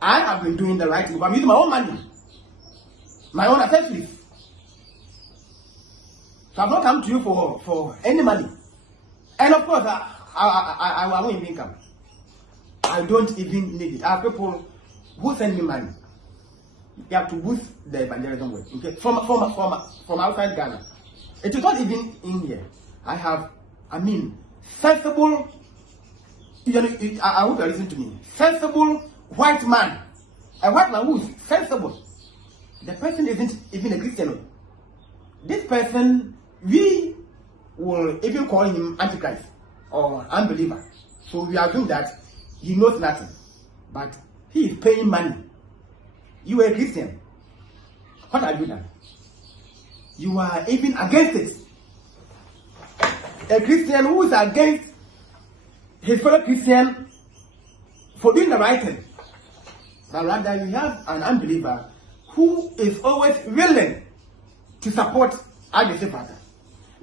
I have been doing the right thing. I'm using my own money, my own accessories. So I've not come to you for any money. And of course, I won't even come. I don't even need it. I have people who send me money. You have to boost the evangelism work. Okay? From outside Ghana. It is not even in here. Sensible, I hope you listen to me. Sensible white man. A white man who is sensible. The person isn't even a Christian. This person, we will even call him Antichrist or unbeliever. So we assume that he knows nothing. But he is paying money. You are a Christian. What have you done? You are even against it. A Christian who is against his fellow Christian for doing the right thing. But rather you have an unbeliever who is always willing to support Exegetical.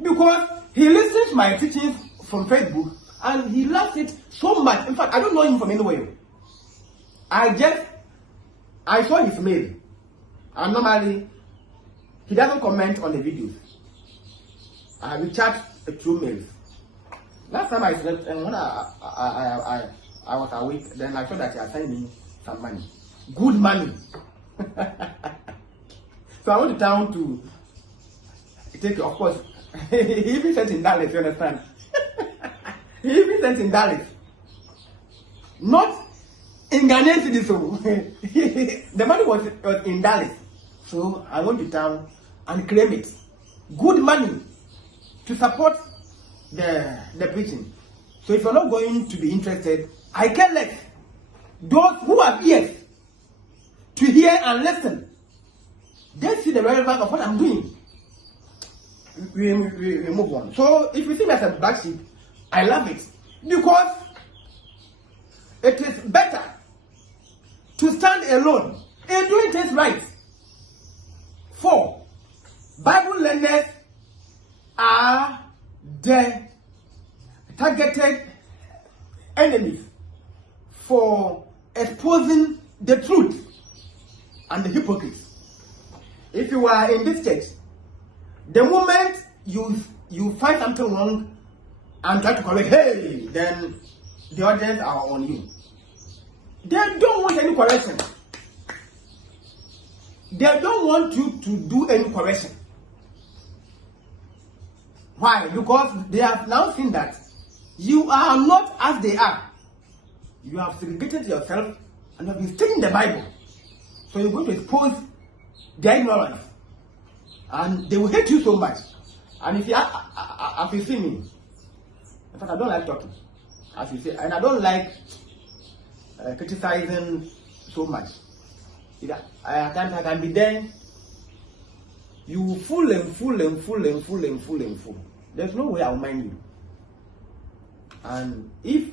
Because he listens to my teachings from Facebook and he loves it so much. In fact, I don't know him from anywhere. I saw his mail. And normally, he doesn't comment on the videos. We chat through mails. Last time I slept, and when I was awake, then I saw that he had sent me some money. Good money. So I went to town to take, of course, he even sent in Dallas, you understand? He even sent in Dallas. Not in Ghanaian city, so the money was in Dallas. So I went to town and claimed it. Good money to support the preaching. So if you're not going to be interested, I can let those who have ears to hear and listen, they see the relevance of what I'm doing. We move on. So if you see me as a black sheep, I love it because it is better to stand alone in doing things right. 4. Bible learners are the targeted enemies for exposing the truth and the hypocrites. If you are in this church, the moment you find something wrong and try to correct, hey, then the audience are on you. They don't want any correction. They don't want you to do any correction. Why? Because they have now seen that you are not as they are. You have segregated yourself and have been studying the Bible. So you're going to expose their ignorance. And they will hate you so much. And if you see me, in fact, I don't like talking, as you say, and I don't like criticizing so much. At times I can be there, you fool. There's no way I'll mind you. And if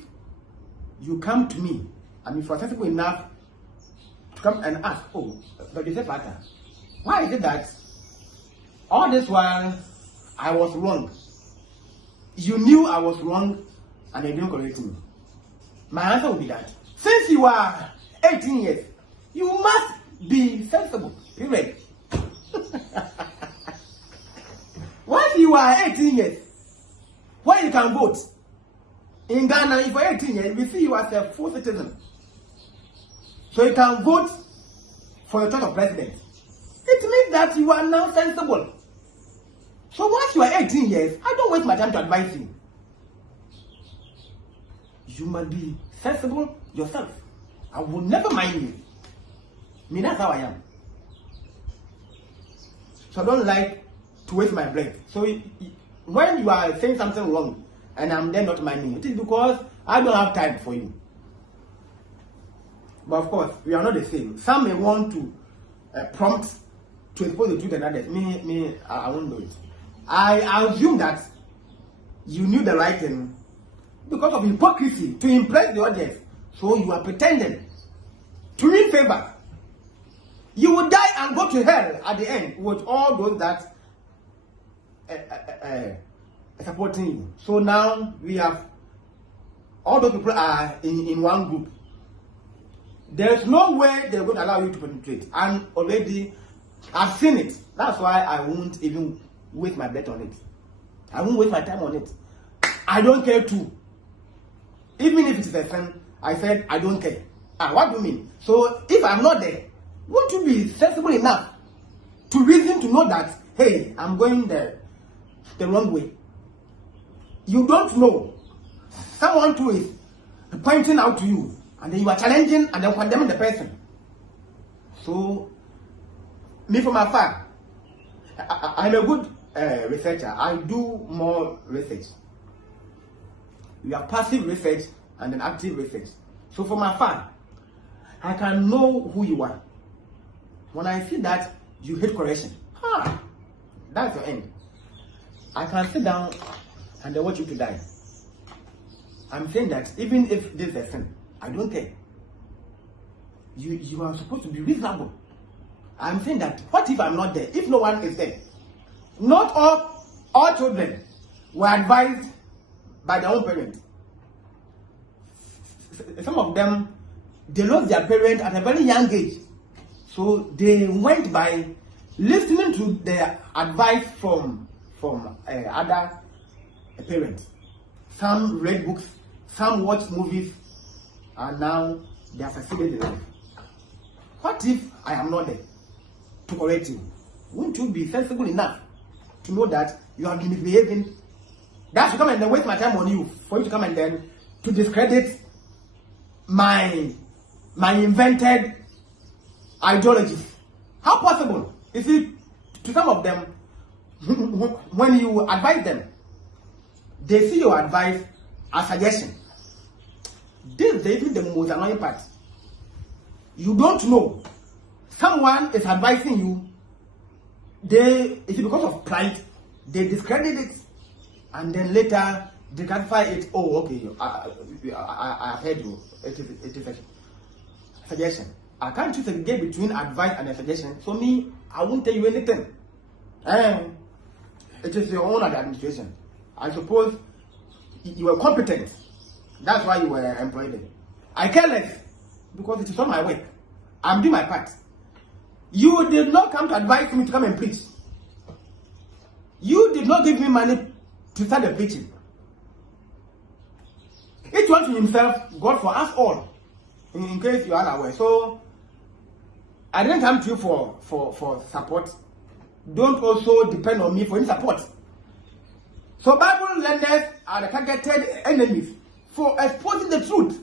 you come to me, I mean, for sensible enough to come and ask, oh, but you said matter. Why is it that all this while I was wrong? You knew I was wrong and you didn't correct me. My answer would be that since you are 18 years, you must be sensible. You ready? Once you are 18 years, where you can vote in Ghana, if you're 18 years, we see you as a full citizen. So you can vote for the choice of president. It means that you are now sensible. So once you are 18 years, I don't waste my time to advise you. You must be sensible yourself. I will never mind you. I mean, that's how I am. So I don't like to waste my breath. So when you are saying something wrong and I'm there not minding, it is because I don't have time for you. But of course, we are not the same. Some may want to prompt to expose the truth and others. I won't do it. I assume that you knew the right thing because of hypocrisy to impress the audience. So you are pretending to win favor. You will die and go to hell at the end with all those that supporting you. So now we have all those people are in one group. There's no way they're going to allow you to penetrate. And already I've seen it. That's why I won't even waste my bet on it. I won't waste my time on it. I don't care too. Even if it's a friend, I said I don't care. What do you mean? So if I'm not there, won't you be sensible enough to reason to know that, hey, I'm going the wrong way? You don't know. Someone too is pointing out to you, and then you are challenging and then condemning the person. So, me from afar, I'm a good researcher. I do more research. You have passive research and then active research. So from afar, I can know who you are. When I see that you hate correction, that's your end. I can sit down and I want you to die. I'm saying that even if this is a sin, I don't care. you are supposed to be reasonable. I'm saying that, what if I'm not there? If no one is there? Not all children were advised by their own parents. Some of them, they lost their parents at a very young age. So they went by listening to their advice from other parents. Some read books, some watched movies, and now they are succeeded in life. What if I am not there to correct you? Won't you be sensible enough to know that you have been misbehaving? That should come and then waste my time on you, for you to come and then to discredit my invented ideologies. How possible? You see, to some of them, when you advise them, they see your advice as suggestion. This is the most annoying part. You don't know. Someone is advising you. It's because of pride. They discredit it, and then later they clarify it. Oh, okay. I heard you. It is a suggestion. I can't choose segregate between advice and a suggestion. So me, I won't tell you anything. It is your own administration. I suppose you were competent. That's why you were employed. I care less because it is not my work. I'm doing my part. You did not come to advise me to come and preach. You did not give me money to start the preaching. Each one to himself, God for us all. In case you are unaware. So I didn't come to you for support. Don't also depend on me for any support. So Bible learners are the targeted enemies for exposing the truth.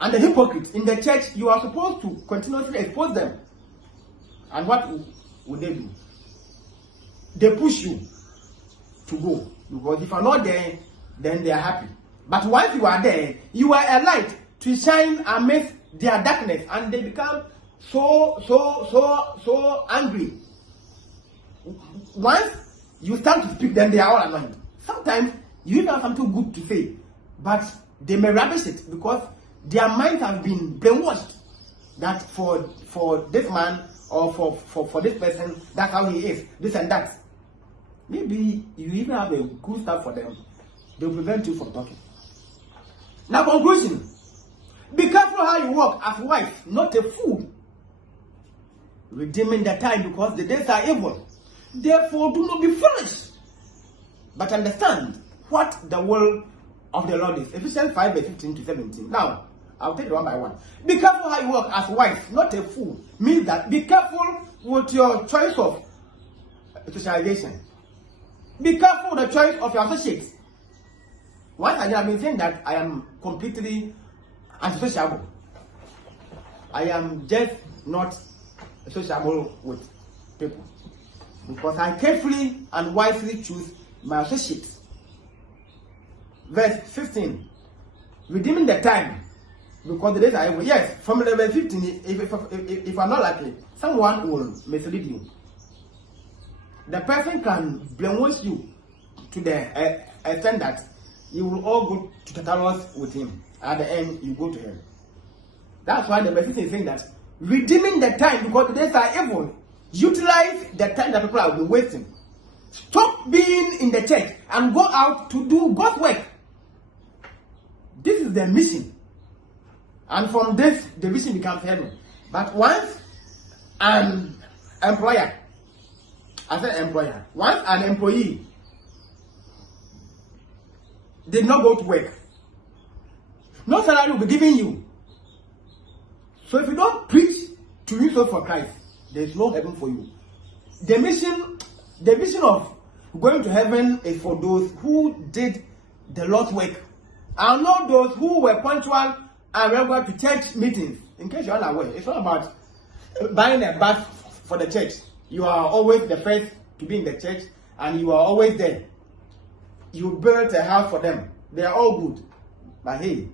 And the hypocrites in the church, you are supposed to continuously expose them. And what would they do? They push you to go. Because if you are not there, then they are happy. But once you are there, you are a light to shine amidst their darkness. And they become so angry. Once you start to speak, then they are all annoyed. Sometimes you even have something good to say, but they may rubbish it because their minds have been brainwashed that for this man or for this person, that's how he is, this and that. Maybe you even have a good stuff for them. They will prevent you from talking. Now, conclusion. Be careful how you walk as a wife, not a fool. Redeeming the time because the days are evil. Therefore, do not be foolish, but understand what the will of the Lord is. Ephesians 5:15-17. Now, I'll take it one by one. Be careful how you walk as a wife, not a fool. Means that be careful with your choice of socialization. Be careful with the choice of your associates. Once again, I've been saying that I am completely unsociable. I am just not sociable with people. Because I carefully and wisely choose my associates. Verse 15. Redeeming the time. Because the days are evil. Yes, from the verse 15, if I'm not lucky, someone will mislead you. The person can brainwash you to the extent that you will all go to Tartarus with him. At the end, you go to hell. That's why the verse 15 is saying that redeeming the time because the days are evil. Utilize the time that people have been wasting. Stop being in the church and go out to do God's work. This is the mission. And from this, the mission becomes heaven. But once an employer, once an employee did not go to work, no salary will be given you. So if you don't preach to win souls for Christ, there is no heaven for you. The vision of going to heaven is for those who did the Lord's work, and not those who were punctual and regular to church meetings. In case you're unaware, it's not about buying a bus for the church. You are always the first to be in the church, and you are always there. You built a house for them. They are all good. But hey,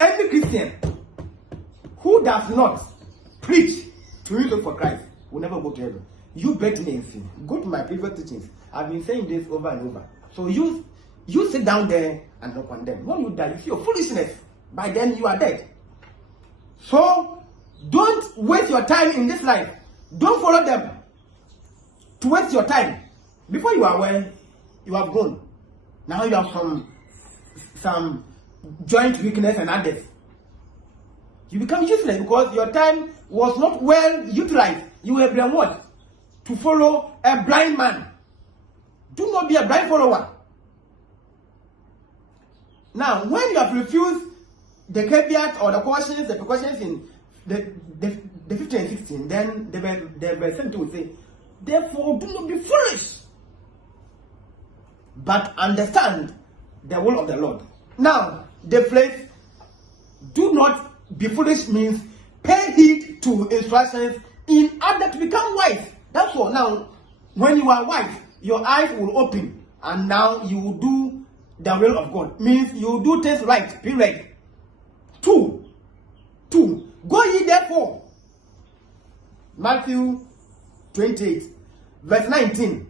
every Christian who does not preach to win souls for Christ will never go to heaven. You bet me and see. Go to my previous teachings. I've been saying this over and over. So you sit down there and look on them. When you die, you see your foolishness. By then you are dead. So don't waste your time in this life. Don't follow them to waste your time. Before you are aware, you have grown. Now you have some joint weakness and others. You become useless because your time was not well utilized. You were brainwashed to follow a blind man. Do not be a blind follower. Now, when you have refused the caveat or the cautions, the precautions in the 15 and 16, then the verse 17 will say, therefore do not be foolish, but understand the will of the Lord. Now, the phrase, do not be foolish means pay heed to instructions in order to become wise. That's all. Now, when you are wise, your eyes will open, and now you will do the will of God. Means you will do things right. Period. 2. Go ye therefore. Matthew 28, verse 19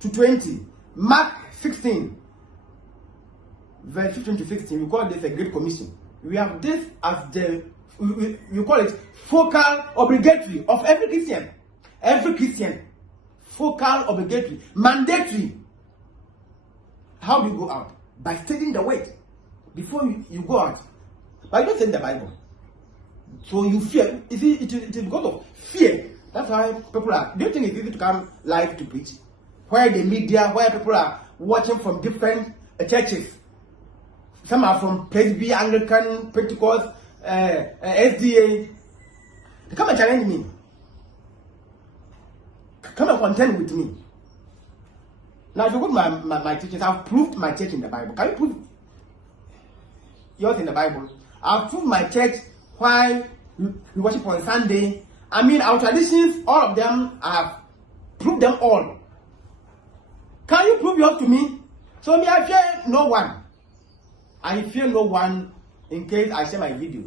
to 20. Mark 16, verse 15 to 16. We call this a Great Commission. We have this as we call it focal obligatory of every Christian. Every Christian. Focal obligatory. Mandatory. How do you go out? By studying the word. Before you go out. But you don't study the Bible. So you fear. You see, it is because of fear. That's why people are. Do you think it's easy to come live to preach? Where the media, where people are watching from different churches. Some are from Presby, Anglican, Pentecost, SDA. They come and challenge me. Come and contend with me. Now, if you go to my teachings, I've proved my church in the Bible. Can you prove yours in the Bible? I've proved my church why we worship on Sunday. I mean, our traditions, all of them, I have proved them all. Can you prove yours to me? So me, I fear no one. I fear no one in case I share my video.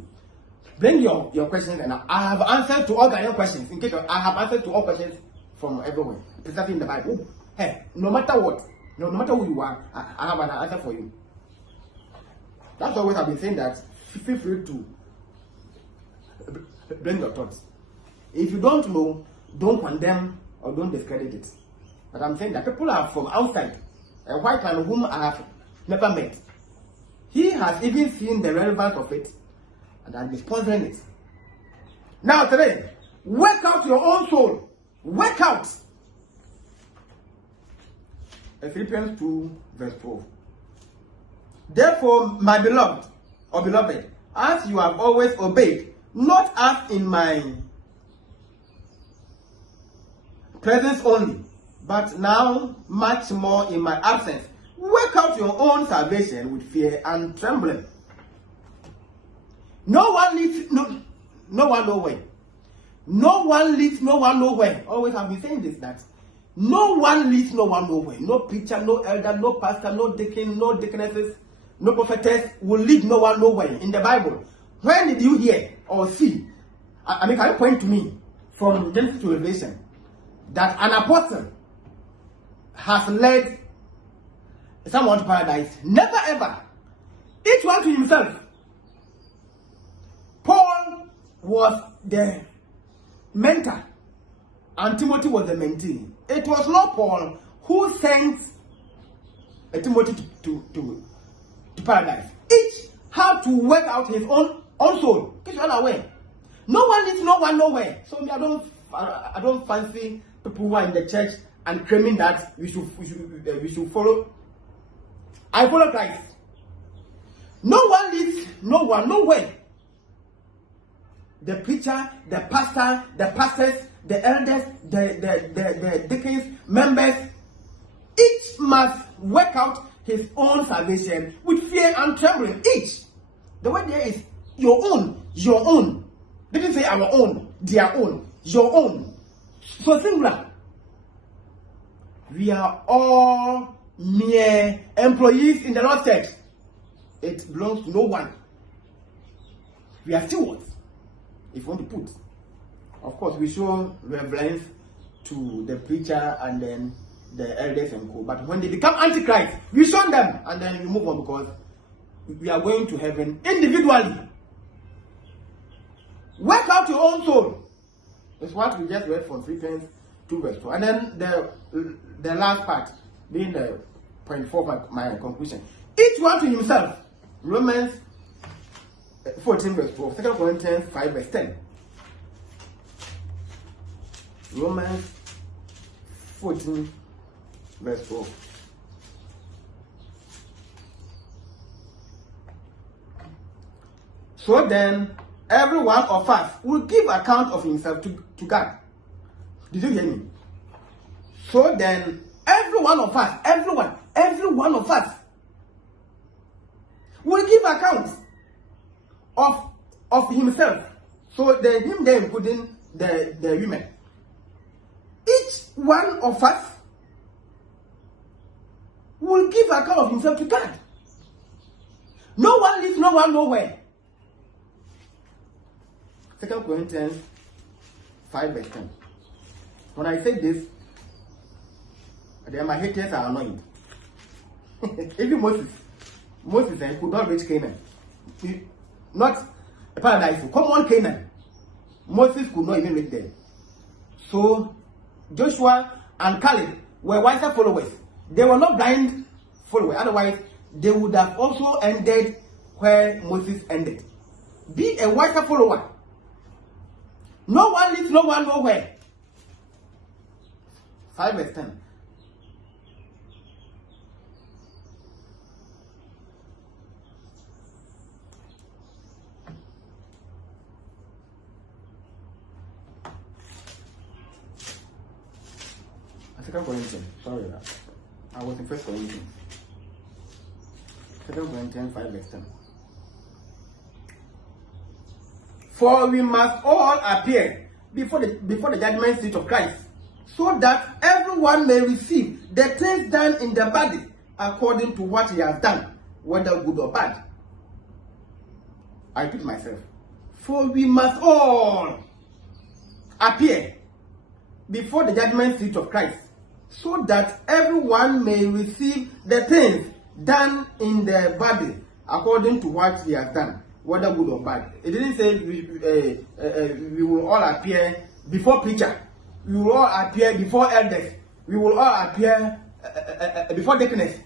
Bring your questions, and I have answered to all your questions. In case I have answered to all questions from everywhere, preserving in the Bible. Hey, no matter what, no matter who you are, I have an answer for you. That's always I've been saying that. Feel free to bring your thoughts. If you don't know, don't condemn or don't discredit it. But I'm saying that people are from outside, a white man whom I have never met. He has even seen the relevance of it and has been sponsoring it. Now today, work out your own soul. Work out. Philippians 2, verse 12. Therefore, my beloved, or beloved, as you have always obeyed, not as in my presence only, but now much more in my absence, work out your own salvation with fear and trembling. No one leads no one nowhere. No one leads no one nowhere. Always have been saying this, that no one leads no one nowhere. No preacher, no elder, no pastor, no deacon, no deaconesses, no prophetess will lead no one nowhere in the Bible. When did you hear or see? I mean, can you point to me from Genesis to Revelation that an apostle has led someone to paradise? Never ever. Each one to himself. Paul was the mentor and Timothy was the mentee. It was not Paul who sent Timothy to paradise. Each had to work out his own soul. Get you all aware. No one leads no one nowhere. So I don't fancy people who are in the church and claiming that we should follow. I follow Christ. No one leads no one nowhere. The preacher, the pastor, the pastors, the elders, the deacons, members, each must work out his own salvation with fear and trembling. Each. The word there is your own. Your own. Didn't say our own, their own. Your own. So singular. We are all mere employees in the Lord's church. It belongs to no one. We are stewards. If you want to put. Of course, we show reverence to the preacher and then the elders and co. But when they become antichrist, we shun them and then we move on because we are going to heaven individually. about your own soul. It's what we just read from Philippians 2 verse 4. And then the last part, being the point 4, my conclusion. Each one to himself. Romans 14 verse 4. 2 Corinthians 5 verse 10. Romans 14 verse 4. So then, every one of us will give account of himself to God. Did you hear me? So then, every one of us, every one of us will give account of himself. So the him there including the women. Each one of us will give account of himself to God. No one lives, no one nowhere. 2 Corinthians 5 verse 10. When I say this, then my haters are annoyed. Even Moses could not reach Canaan. Not a paradise, come on Canaan. Moses could not even reach there. So Joshua and Caleb were wiser followers. They were not blind followers. Otherwise, they would have also ended where Moses ended. Be a wiser follower. No one lives, no one nowhere. 5 verse 10. Second Corinthians. Sorry, I was in 1 Corinthians. 2 Corinthians 5 verse 10. For we must all appear before the judgment seat of Christ, so that everyone may receive the things done in the body according to what he has done, whether good or bad. I repeat myself. For we must all appear before the judgment seat of Christ, so that everyone may receive the things done in the body according to what he has done, whether good or bad. It didn't say we will all appear before preacher. We will all appear before elders. We will all appear before deaconess,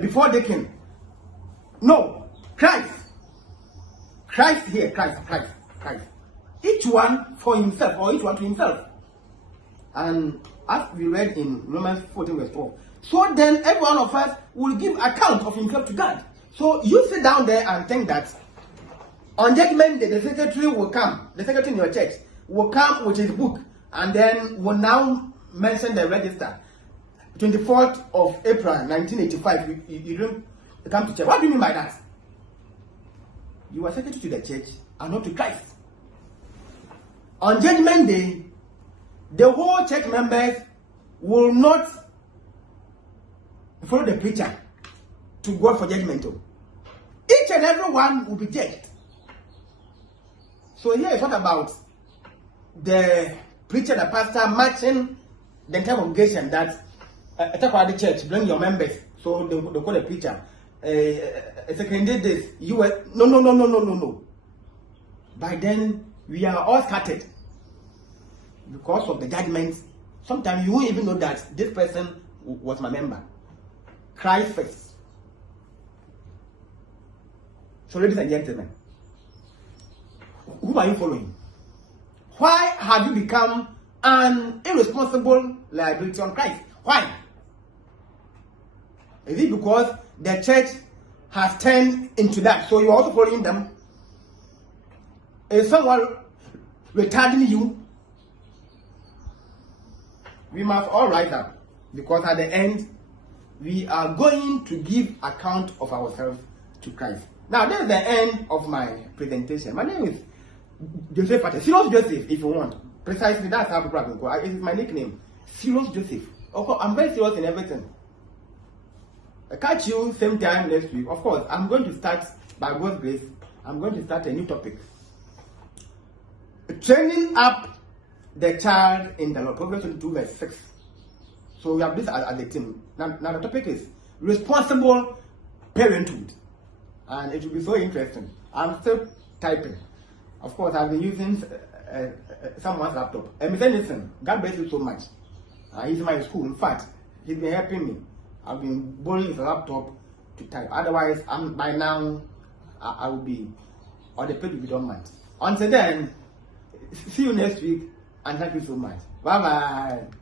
before deacon. No, Christ. Christ here, Christ. Each one for himself, or each one to himself. And as we read in Romans 14 verse 12. So then every one of us will give account of himself to God. So you sit down there and think that on judgment day, the secretary will come, the secretary in your church will come with his book and then will now mention the register. 24th of April 1985, you don't come to church. What do you mean by that? You are secretary to the church and not to Christ. On judgment day, the whole church members will not follow the preacher to go for judgment. Each and every one will be judged. So here it's not about the preacher, the pastor matching the entire congregation that the church, bring your members. So they call the preacher. It's a candidate, you were no. By then we are all scattered because of the judgment. Sometimes you won't even know that this person was my member. Christ first. So ladies and gentlemen, who are you following? Why have you become an irresponsible liability on Christ? Why? Is it because the church has turned into that, so you're also following them? Is someone retarding you? We must all rise up, because at the end, we are going to give account of ourselves to Christ. Now, this is the end of my presentation. My name is Joseph Patel. Serious Joseph, if you want. Precisely, that's how people can call. It is my nickname. Serious Joseph. Okay, I'm very serious in everything. I'll catch you same time next week. Of course, I'm going to start, by God's grace, I'm going to start a new topic. Training up the child in the Lord. Proverbs 22 verse 6. So we have this as the theme. Now the topic is responsible parenthood. And it will be so interesting. I'm still typing. Of course, I've been using someone's laptop. And Mr. Nixon, God bless you so much. He's in my school. In fact, he's been helping me. I've been borrowing his laptop to type. Otherwise, by now, I will be, or the page will be dormant. Until then, see you next week, and thank you so much. Bye bye.